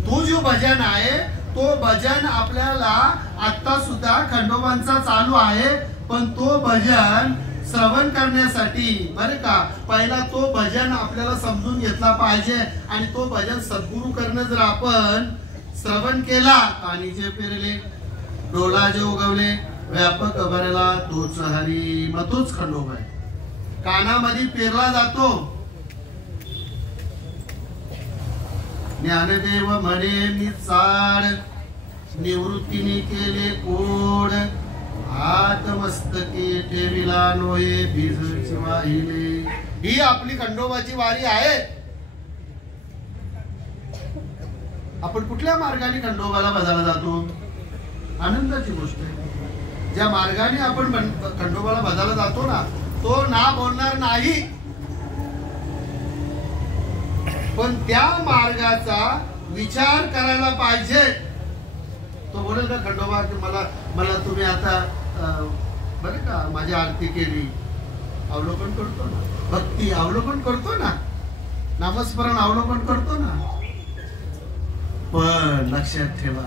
तो जो भजन आहे तो भजन आपल्याला आता सुद्धा खंडोबांचा चालू आहे. पण तो भजन श्रवण करण्यासाठी बरं का. पहिला तो भजन आपल्याला समजून घेतला पाहिजे आणि तो भजन सद्गुरु करणं जर आपण श्रवण केला. आणि जे पेरले डोला जे उगवले व्यापक भरला तोच हरी, मग तोच खंडोबा आहे. कानामध्ये पेरला जातो. ज्ञानदेव म्हणे मी चाड, निवृत्तीने केले कोड, हात मस्तकी ठेविला नोये बीज वाहिले. ही आपली खंडोबाची वारी आहे. आपण कुठल्या मार्गाने खंडोबाला भजायला जातो? आनंदाची गोष्ट आहे. ज्या मार्गाने आपण खंडोबाला भजायला जातो ना, तो ना बोलणार नाही, पण त्या मार्गाचा विचार करायला पाहिजे. तो बोलेल का खंडोबा की मला तुम्ही आता बरं का माझी आरती केली, अवलोकन करतो ना, भक्ती अवलोकन करतो ना, नामस्मरण अवलोकन करतो ना. पण लक्षात ठेवा,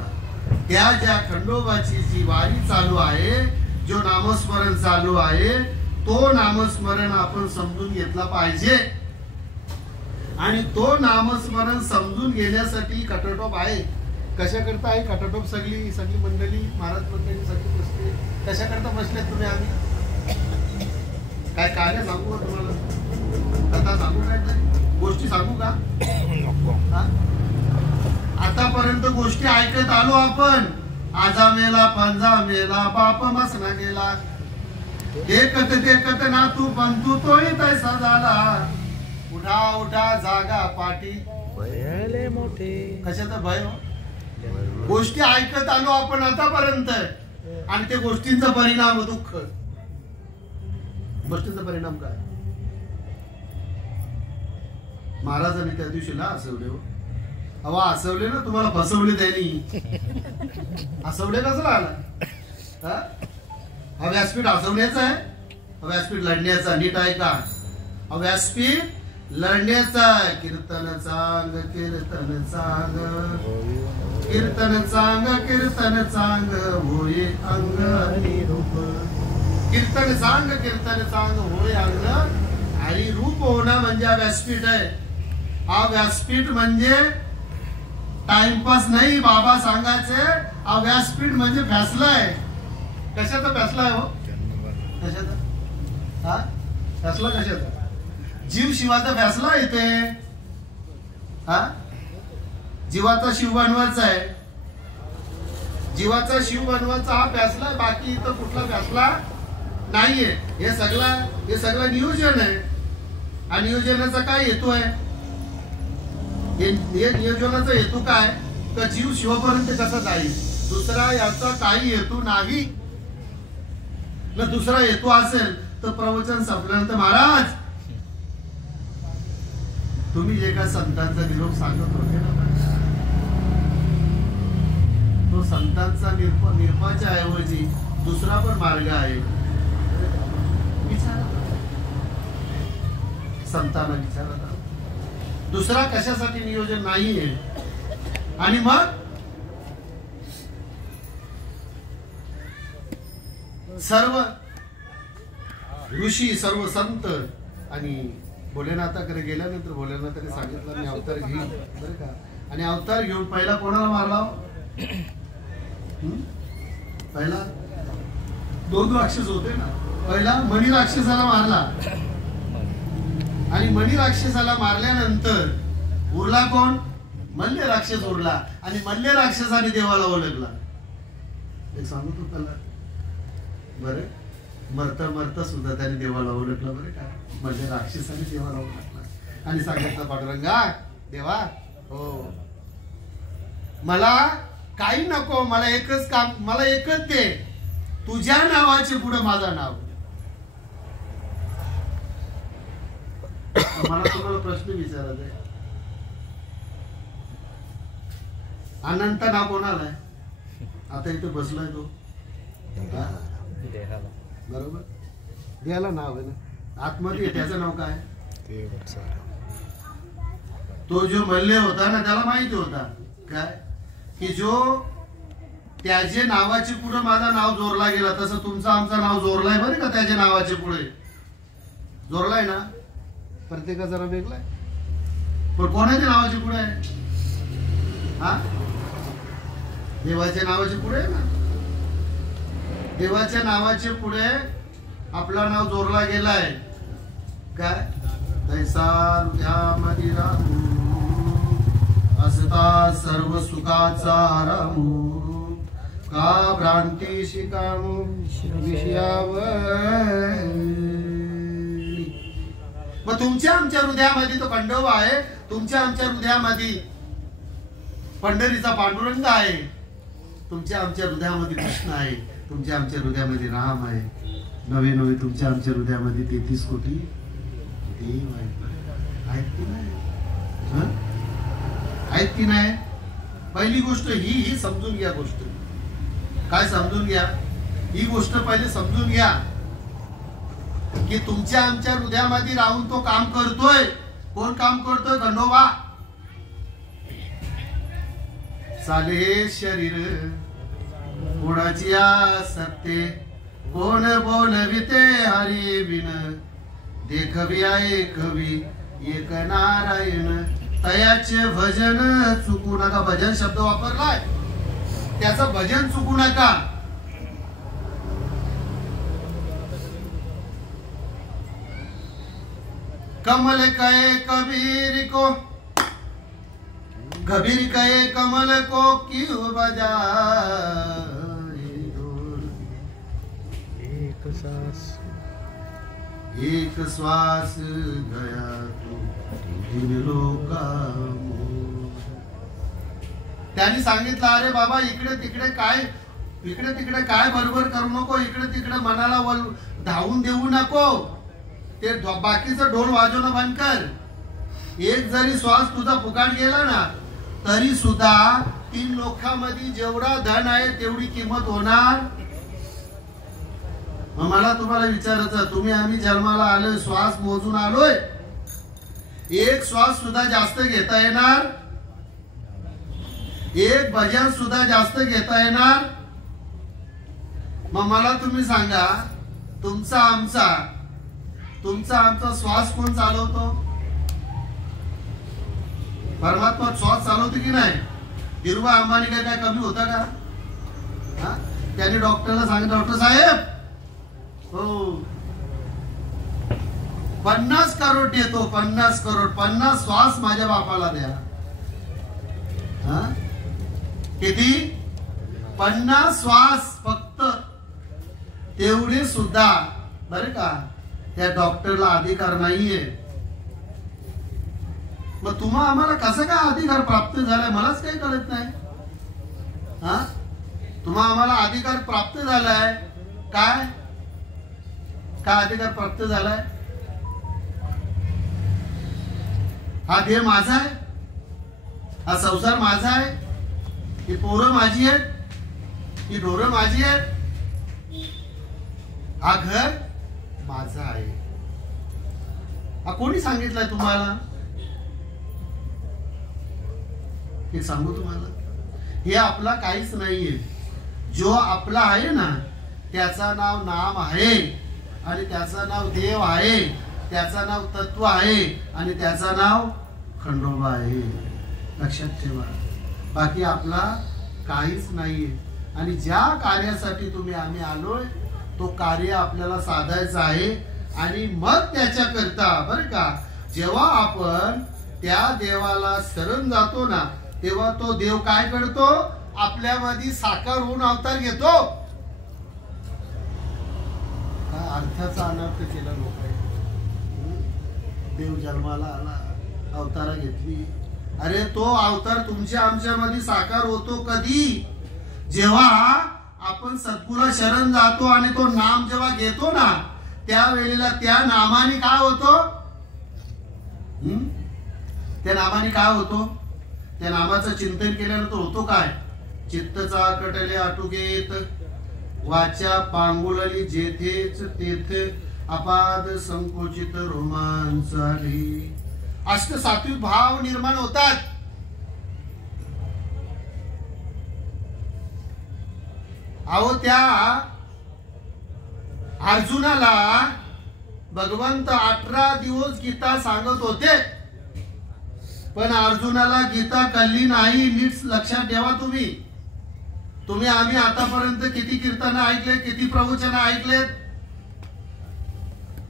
त्या ज्या खंडोबाची जी वारी चालू आहे, जो नामस्मरण चालू आहे, तो नामस्मरण आपण समजून घेतला पाहिजे. आणि तो नामस्मरण समजून घेण्यासाठी कटाटोप आहे. कशा करता आहे कटाटोप? सगळी मंडळी, महाराज मंडळी सगळी बसते. कशा करता बसले तुम्ही? आम्ही काय कार्य सांगू का तुम्हाला? कथा सांगू? काय तरी गोष्टी सांगू का? आतापर्यंत गोष्टी ऐकत आलो आपण. आजा मेला, पंजा मेला, बाप मसना गेला, देखत देखत ना तू पंतू तोही तैसा झाला. उठा उठा जागा पाठी, मोठे कशाचा भय? गोष्टी ऐकत आलो आपण आतापर्यंत, आणि त्या गोष्टींचा परिणाम दुःख. गोष्टींचा परिणाम काय? महाराजांनी त्या दिवशी ला हसवले. अहो हसवले ना, तुम्हाला फसवले त्यांनी. हसवले कसं आला? हा व्यासपीठ हसवण्याचा आहे, व्यासपीठ लढण्याचा. नीट ऐका, व्यासपीठ लढण्याचा. कीर्तन चांग कीर्तन चांग, कीर्तन चांग कीर्तन चांग, होय अंग आणि रूप. कीर्तन चांग कीर्तन चांग, होय अंग आणि रूप होणं म्हणजे हा व्यासपीठ आहे. हा व्यासपीठ म्हणजे टाइमपास नाही, बाबा सांगायचे. हा व्यासपीठ म्हणजे फैसला आहे. कशाचा फैसला आहे हो? कशाचा? हा फैसला कशाचा? जीव शिवाचा फैसला येते. हा जीवाचा शिव बनवायचा आहे. जीवाचा शिव बनवायचा हा फैसला आहे. बाकी इथं कुठला फैसला नाहीये. हे सगळं नियोजन आहे. आणि नियोजनाचा काय हेतू आहे? हे नियोजनाचा हेतू काय? तर जीव शिवापर्यंत कसा जाईल. दुसरा याचा काही हेतू नाही. न दुसरा हेतू असेल तर प्रवचन संपल्यानंतर महाराज तुम्ही जे काय संतांचा निरोप सांगत होते ना, तो संतांचा निरपाच्या ऐवजी दुसरा पण मार्ग आहे. विचारा, संतांना विचारा, दुसरा कशासाठी नियोजन नाहीये. आणि मग सर्व ऋषी, सर्व संत आणि भोलेनाथाकडे गेल्यानंतर भोलेनाथाने सांगितलं मी अवतार घेईन, बरं का. आणि अवतार घेऊन पहिला कोणाला मारला? पहिला 2 राक्षस होते ना. पहिला मणी राक्षसाला मारला, आणि मणी राक्षसाला मारल्यानंतर उरला कोण? मल्ले राक्षस उरला. आणि मल्ले राक्षसाने देवाला ओळखला. एक सांगतो त्याला, बरं मरता मरता सुद्धा त्याने देवाला ओळखलं, बरं का. म्हणजे राक्षसाने देवाला ओळखला आणि सांगितलं, पांडुरंगा देवा, हो मला काही नको, मला एकच काम, मला एकच दे, तुझ्या नावाचे पुढे माझं नाव. मला तुम्हाला प्रश्न विचारायचा आहे, अनंत नाव कोणाला आहे? आता इथे बसलाय तो, बरोबर, देहाला नाव आहे ना, आतमध्ये त्याचं नाव काय? तो जो मल्ले होता ना त्याला माहिती होता काय की जो त्याचे नावाचे पुढे माझा नाव जोरला गेला, तसं तुमचं आमचं नाव जोरलाय बरं का त्याच्या नावाचे पुढे. जोरलाय ना, प्रत्येकाचा जरा वेगळा आहे. पण कोणाच्या नावाची पुढे आहे? हा, देवाच्या नावाची पुढे आहे ना. देवाच्या नावाचे पुढे आपला नाव जोरला गेलाय. काय तैसा हृदयामध्ये राहू असता सर्व सुखाचा आराम का भ्रांती शिकामू विषयावर. मग तुमच्या आमच्या हृदयामध्ये तो खंडोबा आहे, तुमच्या आमच्या हृदयामध्ये पंढरीचा पांडुरंग आहे, तुमच्या आमच्या हृदयामध्ये कृष्ण आहे, तुमच्या आमच्या हृदयामध्ये राम आहे, नवे नवे तुमच्या आमच्या हृदयामध्ये 33 कोटी देव आहेत की नाही? आहेत की नाही? पहिली गोष्ट ही समजून घ्या. गोष्ट काय समजून घ्या? ही गोष्ट पहिले समजून घ्या की तुमच्या आमच्या हृदयामध्ये राहून तो काम करतोय. कोण काम करतोय? खंडोबा. साले शरीर कोणाची सत्ते कोण बोलविते हरी बिन देखवी ऐकवी एक नारायण तयाचे भजन चुकू नका. भजन शब्द वापरलाय, त्याचं भजन चुकू नका. कमल कहे कबीर को कबीर कहे कमल को क्यों बजाए ढोल. एक श्वास गया तो तीन लोका. त्यांनी सांगितलं, अरे बाबा इकडे तिकडे काय बरोबर करू नको, इकडे तिकडे मनाला धावून देऊ नको. ते बाकीचं ढोल वाजवणं बंद कर. एक जरी श्वास तुझा फुकाट गेला ना तरी सुद्धा 3 लोकांमध्ये जेवढा धन आहे तेवढी किंमत होणार. मला तुम्हाला विचारायचं, तुम्ही आम्ही जन्माला आलोय, श्वास मोजून आलोय, एक श्वास सुद्धा जास्त घेता येणार, एक भजन सुद्धा जास्त घेता येणार. मग मला तुम्ही सांगा, तुमचा आमचा श्वास कोण चालवतो? परमात्मा श्वास चालवतो की नाही? धीरूभाई अंबानी काय कमी होता का? त्यांनी डॉक्टरला सांगितलं, डॉक्टर साहेब हो 50 करोड देतो, 50 करोड, 50 श्वास माझ्या बापाला द्या. किती? 50 श्वास फक्त. तेवढे सुद्धा बरं का त्या डॉक्टरला अधिकार नाहीये. मग तुम्हा आम्हाला कसं काय अधिकार प्राप्त झालाय मलाच काही कळत नाही. तुम्हा आम्हाला अधिकार प्राप्त झालाय काय अधिकार प्राप्त झालाय? हा देह माझा आहे, हा संसार माझा आहे, ही पोरं माझी आहेत, ही ढोरं माझी आहेत, हा घर माझा आहे. हा कोणी सांगितलंय तुम्हाला? हे सांगू तुम्हाला, हे आपला काहीच नाहीये. जो आपला आहे ना त्याचा नाव नाम आहे, आणि त्याचं नाव देव आहे, त्याचं नाव तत्व आहे, आणि त्याचं नाव खंडोबा आहे. लक्षात ठेवा. बाकी आपला काहीच नाहीये. आणि ज्या कार्यासाठी तुम्ही आम्ही आलोय तो कार्य आपल्याला साधायचं आहे. आणि मग त्याच्याकरता बरं का जेव्हा आपण त्या देवाला शरण जातो ना तेव्हा तो देव काय करतो? आपल्यामध्ये साकार होऊन अवतार घेतो. अर्थाचा अनर्थ केला लोकांनी. देव जन्माला आला, अवतारा घेतली. अरे तो अवतार तुमच्या आमच्यामध्ये साकार होतो कधी? जेव्हा आपण सद्गुरूला शरण जातो आणि तो नाम जेव्हा घेतो ना त्यावेळेला त्या नामाने काय होतो? त्या नामाने काय होतो? त्या नामाचं चिंतन केल्यानंतर होतो काय? चित्तचा कटले आटुकेत वाचा पांगुळली जेथेच तेथे अपाद संकोचित रोमांच आली. अष्ट सात्विक भाव निर्माण होतात. अहो त्या अर्जुनाला भगवंत 18 दिवस गीता सांगत होते, पण अर्जुनाला गीता कळली नाही. नीट लक्षात ठेवा. तुम्ही आम्ही आतापर्यंत किती कीर्तन ऐकले, किती प्रवचन ऐकलेत?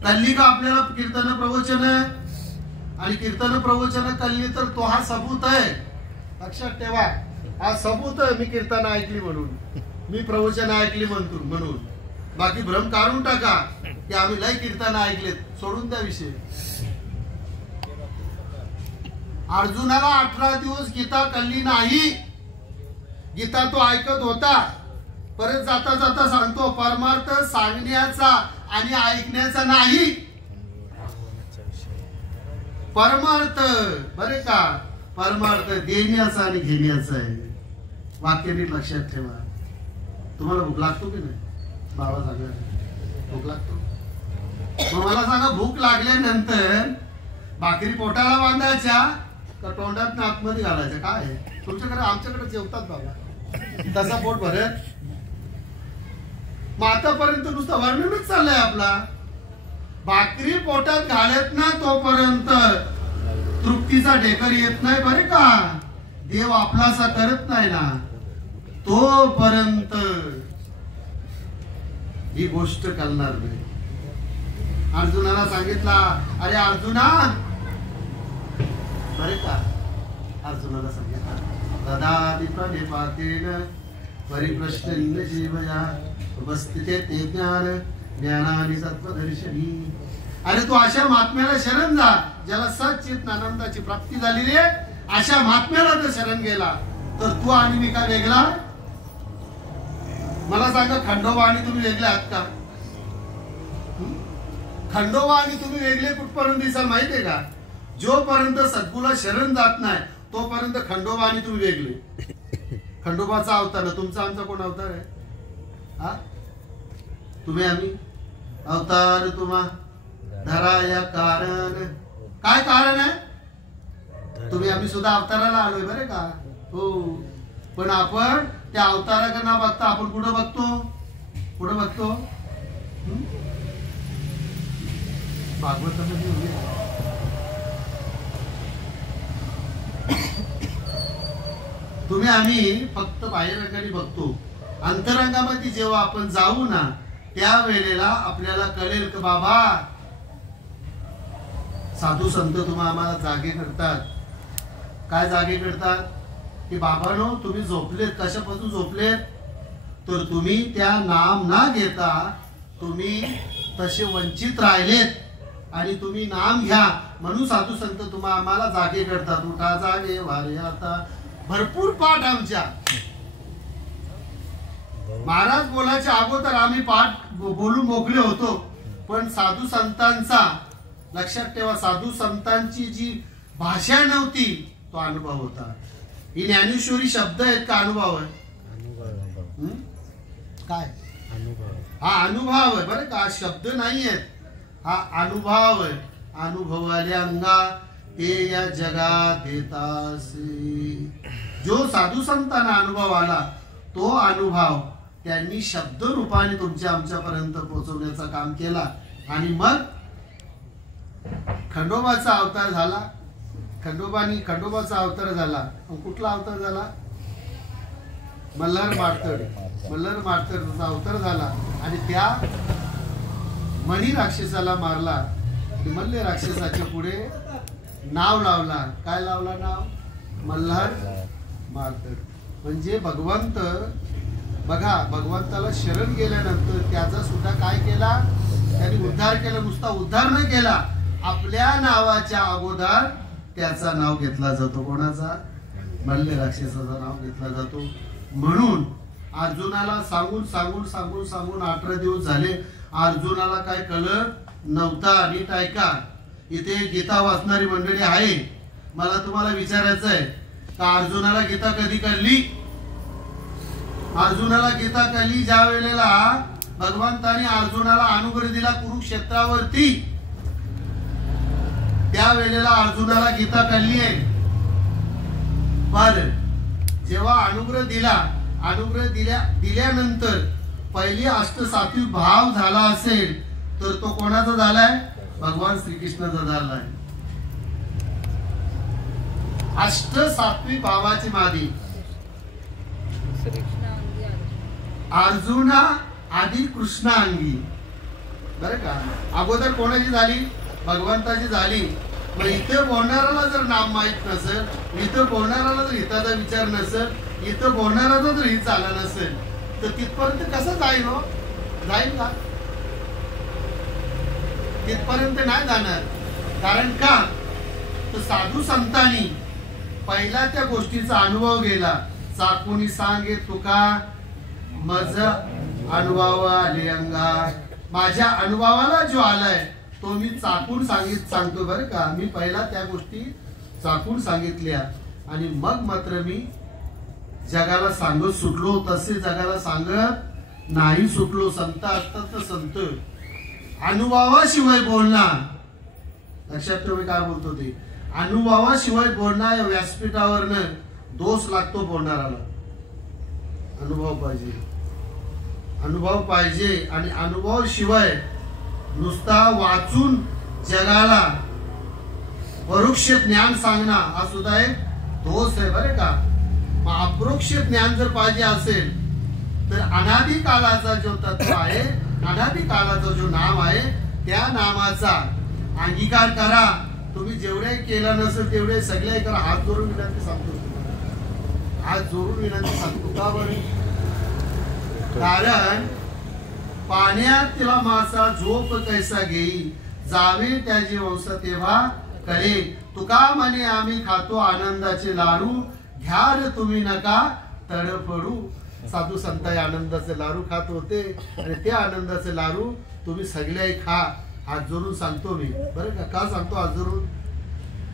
कळली का आपल्याला कीर्तन प्रवचन? आणि कीर्तन प्रवचन कळली तर तो हा सबूत आहे. लक्षात ठेवा, हा सबूत आहे. मी कीर्तन ऐकली म्हणून, मी प्रवचन ऐकली म्हणून. बाकी भ्रम काढून टाका की आम्ही लय कीर्तन ऐकलेत, सोडून द्या विषय. अर्जुनाला 18 दिवस गीता कळली नाही. गीता तो ऐकत होता. परत जाता जाता सांगतो, परमार्थ सांगण्याचा आणि ऐकण्याचा नाही, परमार्थ बरे का, परमार्थ देण्याचा आणि घेण्याचा आहे. वाक्य नीट लक्षात ठेवा. तुम्हाला भूक लागतो की नाही? बाबा सांगा भूक लागतो. मग मला सांगा, भूक लागल्यानंतर भाकरी पोटाला बांधायच्या का तोंडात आतमध्ये घालायच्या? काय आहे तुमच्याकडे? आमच्याकडे जेवतात बाबा तसा पोट भरत. मग आतापर्यंत नुसतं वर्णनच चाललंय आपला. भाकरी पोटात घालत ना तोपर्यंत तृप्तीचा ढेकर येत नाही बरे का. देव आपलासा करत नाही ना तोपर्यंत ही गोष्ट कळणार नाही. अर्जुनाला सांगितला, अरे अर्जुना बरे का, अर्जुनाला सांगितला, तदादि प्रणिपातेन परिप्रश्न जीवया उपस्थिते ते ज्ञान ज्ञानानि सत्वदर्शनी. अरे तू अशा महात्म्याला शरण जा ज्याला सच्चित आनंदाची प्राप्ती झालेली आहे. अशा महात्म्याला जर शरण गेला तर तू आणि मी काय वेगळा? मला सांगा, खंडोबा आणि तुम्ही वेगळे आहात का? खंडोबा आणि तुम्ही वेगळे कुठपर्यंत दिसाल माहितीये का? जोपर्यंत सद्गुरूला शरण जात नाही तोपर्यंत खंडोबा आणि तुम्ही वेगळे. खंडोबाचा अवतार, तुमचा आमचा कोण अवतार आहे? हा, तुम्ही आम्ही अवतार तुम्हा धराया कारण. काय कारण आहे? तुम्ही आम्ही सुद्धा अवताराला आलोय बरे का. हो, पण आपण त्या अवताराकडे ना बघता आपण कुठं बघतो? कुठं बघतो? भागवतामध्ये तुम्ही आम्ही फक्त बाहेर बघतो. अंतरंगामध्ये जेव्हा आपण जाऊ ना त्या वेळेला आपल्याला कळेल की बाबा साधू संत तुम्हा आम्हाला जागे करतात. काय जागे करतात? की बाबांनो तुम्ही झोपलेत. कशापासून झोपलेत? तर तुम्ही त्या नाम ना घेता तुम्ही तसे वंचित राहिलेत आणि तुम्ही नाम घ्या म्हणून साधू संत तुम्हा आम्हाला जागे करतात. उठा जागे वारे आता. भरपूर पाठ आमच्या. महाराज बोलायच्या अगोदर आम्ही पाठ बोलून मोकले होतो, पण साधू संतांचा लक्षात ठेवा, साधू संतांची जी भाषा नव्हती तो अनुभव होता. ही ज्ञानेश्वरी शब्द आहेत का अनुभव आहे? काय हा अनुभव आहे बरं का, शब्द नाही आहेत. हा अनुभव आहे. अनुभवाले अंगा ते या जगात येतासे. जो साधू संतांना अनुभव आला तो अनुभव त्यांनी शब्द रूपाने तुमच्या आमच्यापर्यंत पोहोचवण्याचं काम केला. आणि मग खंडोबाचा अवतार झाला. खंडोबाचा अवतार झाला. कुठला अवतार झाला? मल्हार मार्तडचा अवतार झाला. आणि त्या मणी राक्षसाला मारला. मल्ल राक्षसाच्या पुढे नाव लावला. काय लावला नाव? मल्हार मार्तड. म्हणजे भगवंत बघा, भगवंताला शरण गेल्यानंतर त्याचा सुद्धा काय केला? त्यांनी उद्धार केला. नुसता उद्धार नाही केला, आपल्या नावाच्या अगोदर त्याचा नाव घेतला जातो. कोणाचा? मल्ल राक्षसाचा नाव घेतला जातो. म्हणून अर्जुनाला सांगून 18 दिवस झाले. अर्जुनाला काय कळत नव्हता. नीट ऐका, इथे गीता वाचणारी मंडळी आहे. मला तुम्हाला विचारायचं आहे का अर्जुनाला गीता कधी कळली? अर्जुनाला गीता कळली ज्या वेळेला भगवंताने अर्जुनाला अनुग्रह दिला कुरुक्षेत्रावरती. त्या वेळेला अर्जुनाला गीता कळली आहे. पण जेव्हा अनुग्रह दिल्यानंतर पहिली अष्टसात्विक भाव झाला असेल तर तो कोणाचा झालाय? भगवान श्रीकृष्णाचा झाला आहे. अष्ट सात्विक भावाची मादी अर्जुना आधी कृष्णा अंगी. बरं का, अगोदर कोणाची झाली? भगवंताची झाली. मग इथे बोलणाऱ्याला जर नाम माहित नसेल, इथं बोलणाऱ्याला जर हिताचा विचार नसेल, इथं बोलणाऱ्याचा जर हित आला नसेल, तर तिथपर्यंत कसं जाईल? हो जाईल का? तिथपर्यंत नाही जाणार. कारण का? तर साधू संतांनी पहिला त्या गोष्टीचा अनुभव घेला. चाकुनी सांगे तुका मज अनुभव आले अंगा. माझ्या अनुभवाला जो आलाय तो मी चाकून सांगतो बरं का. मी पहिला त्या गोष्टी चाकून सांगितल्या आणि मग मात्र मी जगाला सांगत सुटलो. तसे जगाला सांगत नाही सुटलो. संत असतात तर संत अनुभवाशिवाय बोलणार. लक्षात ठेवा काय बोलतो ते. अनुभवाशिवाय बोलणार. या व्यासपीठावरनं दोष लागतो बोलणाराला. अनुभव पाहिजे, अनुभव पाहिजे. आणि अनुभव शिवाय नुसता वाचून जगाला परोक्ष ज्ञान सांगणं हा सुद्धा एक दोष आहे बरं का. मग अपरोक्ष ज्ञान जर पाहिजे असेल तर अनादि कालाचा जो तत्व आहे, अनादि कालाचा जो नाम आहे, त्या नामाचा अंगीकार करा. तुम्ही जेवढे केलं नसेल तेवढे सगळे करा. हात जोडून विनंती सांगतो, हात जोडून विनंती सांगतो. का बरं? कारण पाण्यात तिला मासा झोप कैसा घेई, जावे त्याचे वंश तेव्हा कळे. तुका म्हणे आम्ही खातो आनंदाचे लाडू, घ्या रे तुम्ही नका तडफडू. साधू संत आनंदाचे लाडू खात होते आणि ते आनंदाचे लाडू तुम्ही सगळे खा. हात जोडून सांगतो मी बरं का. का सांगतो हात जोडून?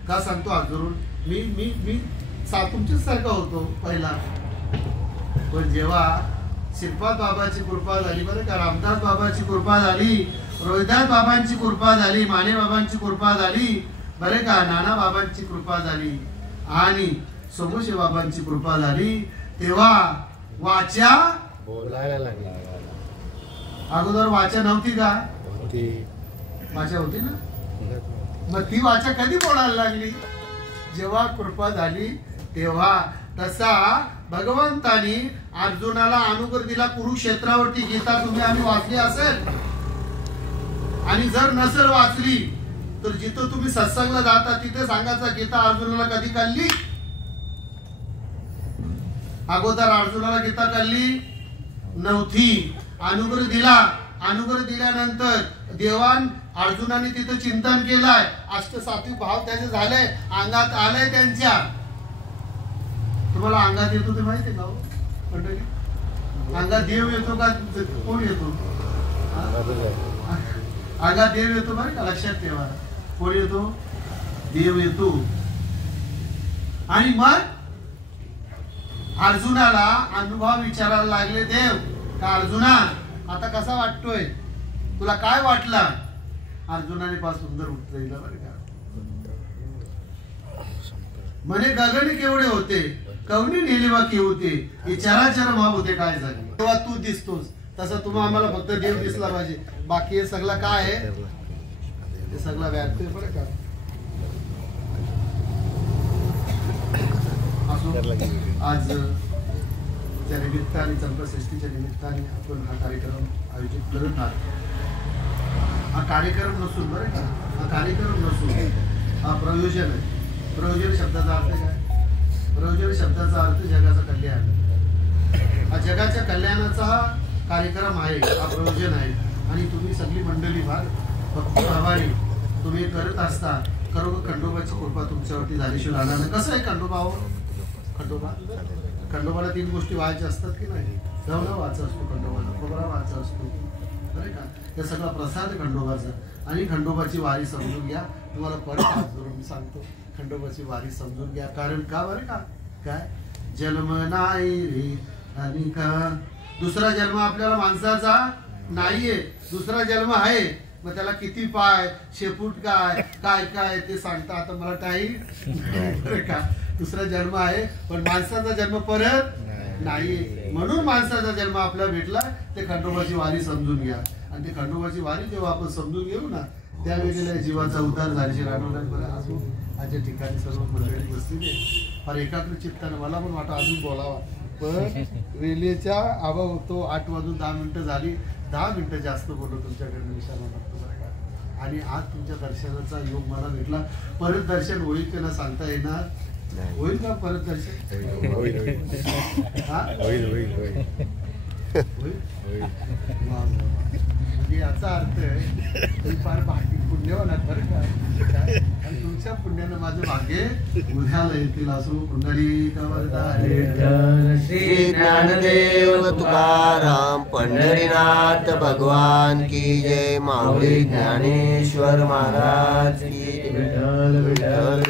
का सांगतो हात जोडून? मी मी मी तुमच्याच सारखा होतो पहिला, पण जेव्हा श्रीपाद बाबाची कृपा झाली बरं का, रामदास बाबाची कृपा झाली, रोहिदास बाबांची कृपा झाली, माने बाबांची कृपा झाली बरं का, नाना बाबांची कृपा झाली आणि सोमोशे बाबांची कृपा झाली, तेव्हा वाचा बोलायला लागला. अगोदर वाचा नव्हती का? होती. वाचा होती ना. मग ती वाचा कधी बोलायला लागली? जेव्हा कृपा झाली तेव्हा. तसा भगवंतानी अर्जुनाला अनुग्रह दिला. कुरुक्षेत्रावरती गीता तुम्ही आम्ही वाचली असेल, आणि जर नसेल वाचली तर जिथं तुम्ही सत्संगला जाता तिथे सांगायचा गीता अर्जुनाला कधी कळली. अगोदर अर्जुनाला गीता कळली नव्हती. अनुग्रह दिला. अनुग्रह दिल्यानंतर देवान अर्जुनाने तिथं चिंतन केलाय. अष्टसात्विक भाव त्याचे झाले, अंगात आलंय त्यांच्या. तुम्हाला अंगात येतो ते माहिती आहे का मंडळी? अंगात देव येतो का कोण येतो? अंगात देव येतो बरं का, लक्षात ठेवा. कोण येतो? देव येतो. आणि मग अर्जुनाला अनुभव विचारायला लागले देव का अर्जुना आता कसा वाटतोय, तुला काय वाटला? अर्जुनाने फार सुंदर उत्तर दिलं बरं का. म्हणे गगन केवढे होते, कवनी नेलेवा की होते, हे चराचर भाव होते काय झाले. तेव्हा तू दिसतोस तसं तुम्हाला आम्हाला फक्त देव दिसला पाहिजे. बाकी हे सगळं काय आहे ते सगळं व्यापतोय बरं का. आज त्या निमित्ताने चंद्रषष्टीच्या निमित्ताने आपण हा कार्यक्रम आयोजित करत आहोत. हा कार्यक्रम नसून बरं का, हा कार्यक्रम नसून हा प्रयोजन आहे. प्रयोजन शब्दाचा अर्थ काय? प्रयोजन शब्दाचा अर्थ जगाचं कल्याण. हा जगाच्या कल्याणाचा हा कार्यक्रम आहे, हा प्रयोजन आहे. आणि तुम्ही सगळी मंडळी फार भक्तिभावाने तुम्ही करत असता. खरोखर खंडोबाची कृपा तुमच्यावरती झाल्याशिवाय राहणार नाही. कसं आहे खंडोबा? खंडोबाला 3 गोष्टी व्हायच्या असतात की नाही? जवळ व्हायचा असतो खंडोबाला, खोबरा व्हायचा असतो बरं का. हे सगळा प्रसाद खंडोबाचा. आणि खंडोबाची वारी समजून घ्या. तुम्हाला परत हात जोडून सांगतो, खंडोबाची वारी समजून घ्या. कारण का बरं का, काय जन्म नाही रे आणि का दुसरा जन्म आपल्याला माणसाचा नाहीये, दुसरा जन्म आहे. मग त्याला किती पाय, शेपूट काय काय काय ते सांगता आता मला टाईम बरं का. दुसरा जन्म आहे पण माणसाचा जन्म परत नाही. म्हणून माणसाचा जन्म आपल्याला भेटला. ते खंडोबाची वारी समजून घ्या. आणि ते खंडोबाची वारी जेव्हा आपण समजून घेऊ ना त्यावेळेला जीवाचा उद्धार झाल्याची राठोडांपर्यंत अजून आजच्या ठिकाणी सर्व मंडळी बसलेली आहे. फार एकाग्र चित्ताने मला पण वाटतं अजून बोलावा, पण रेल्वेच्या अभाव होतो. 8 वाजून 10 मिनिटं झाली, 10 मिनिटं जास्त बोललो तुमच्याकडे विचारला लागतो बरं का. आणि आज तुमच्या दर्शनाचा योग मला भेटला. परत दर्शन होईल की ना सांगता येणार, होईल का परत दर्शन? होईल होईल हा होईल होईल होईल होईल. होईल. वा, वा, वा. म्हणजे याचा अर्थ आहे तुम्ही फार भाग्य पुण्यवान आहात बरं का. काय? आणि तुमच्या पुण्यानं माझं भाग्य उद्याला येतील असो. पुंडलिक वरदा श्री ज्ञानदेव तुकाराम पंढरीनाथ भगवान की जय. माऊली ज्ञानेश्वर महाराज की जय. विठ्ठल विठ्ठल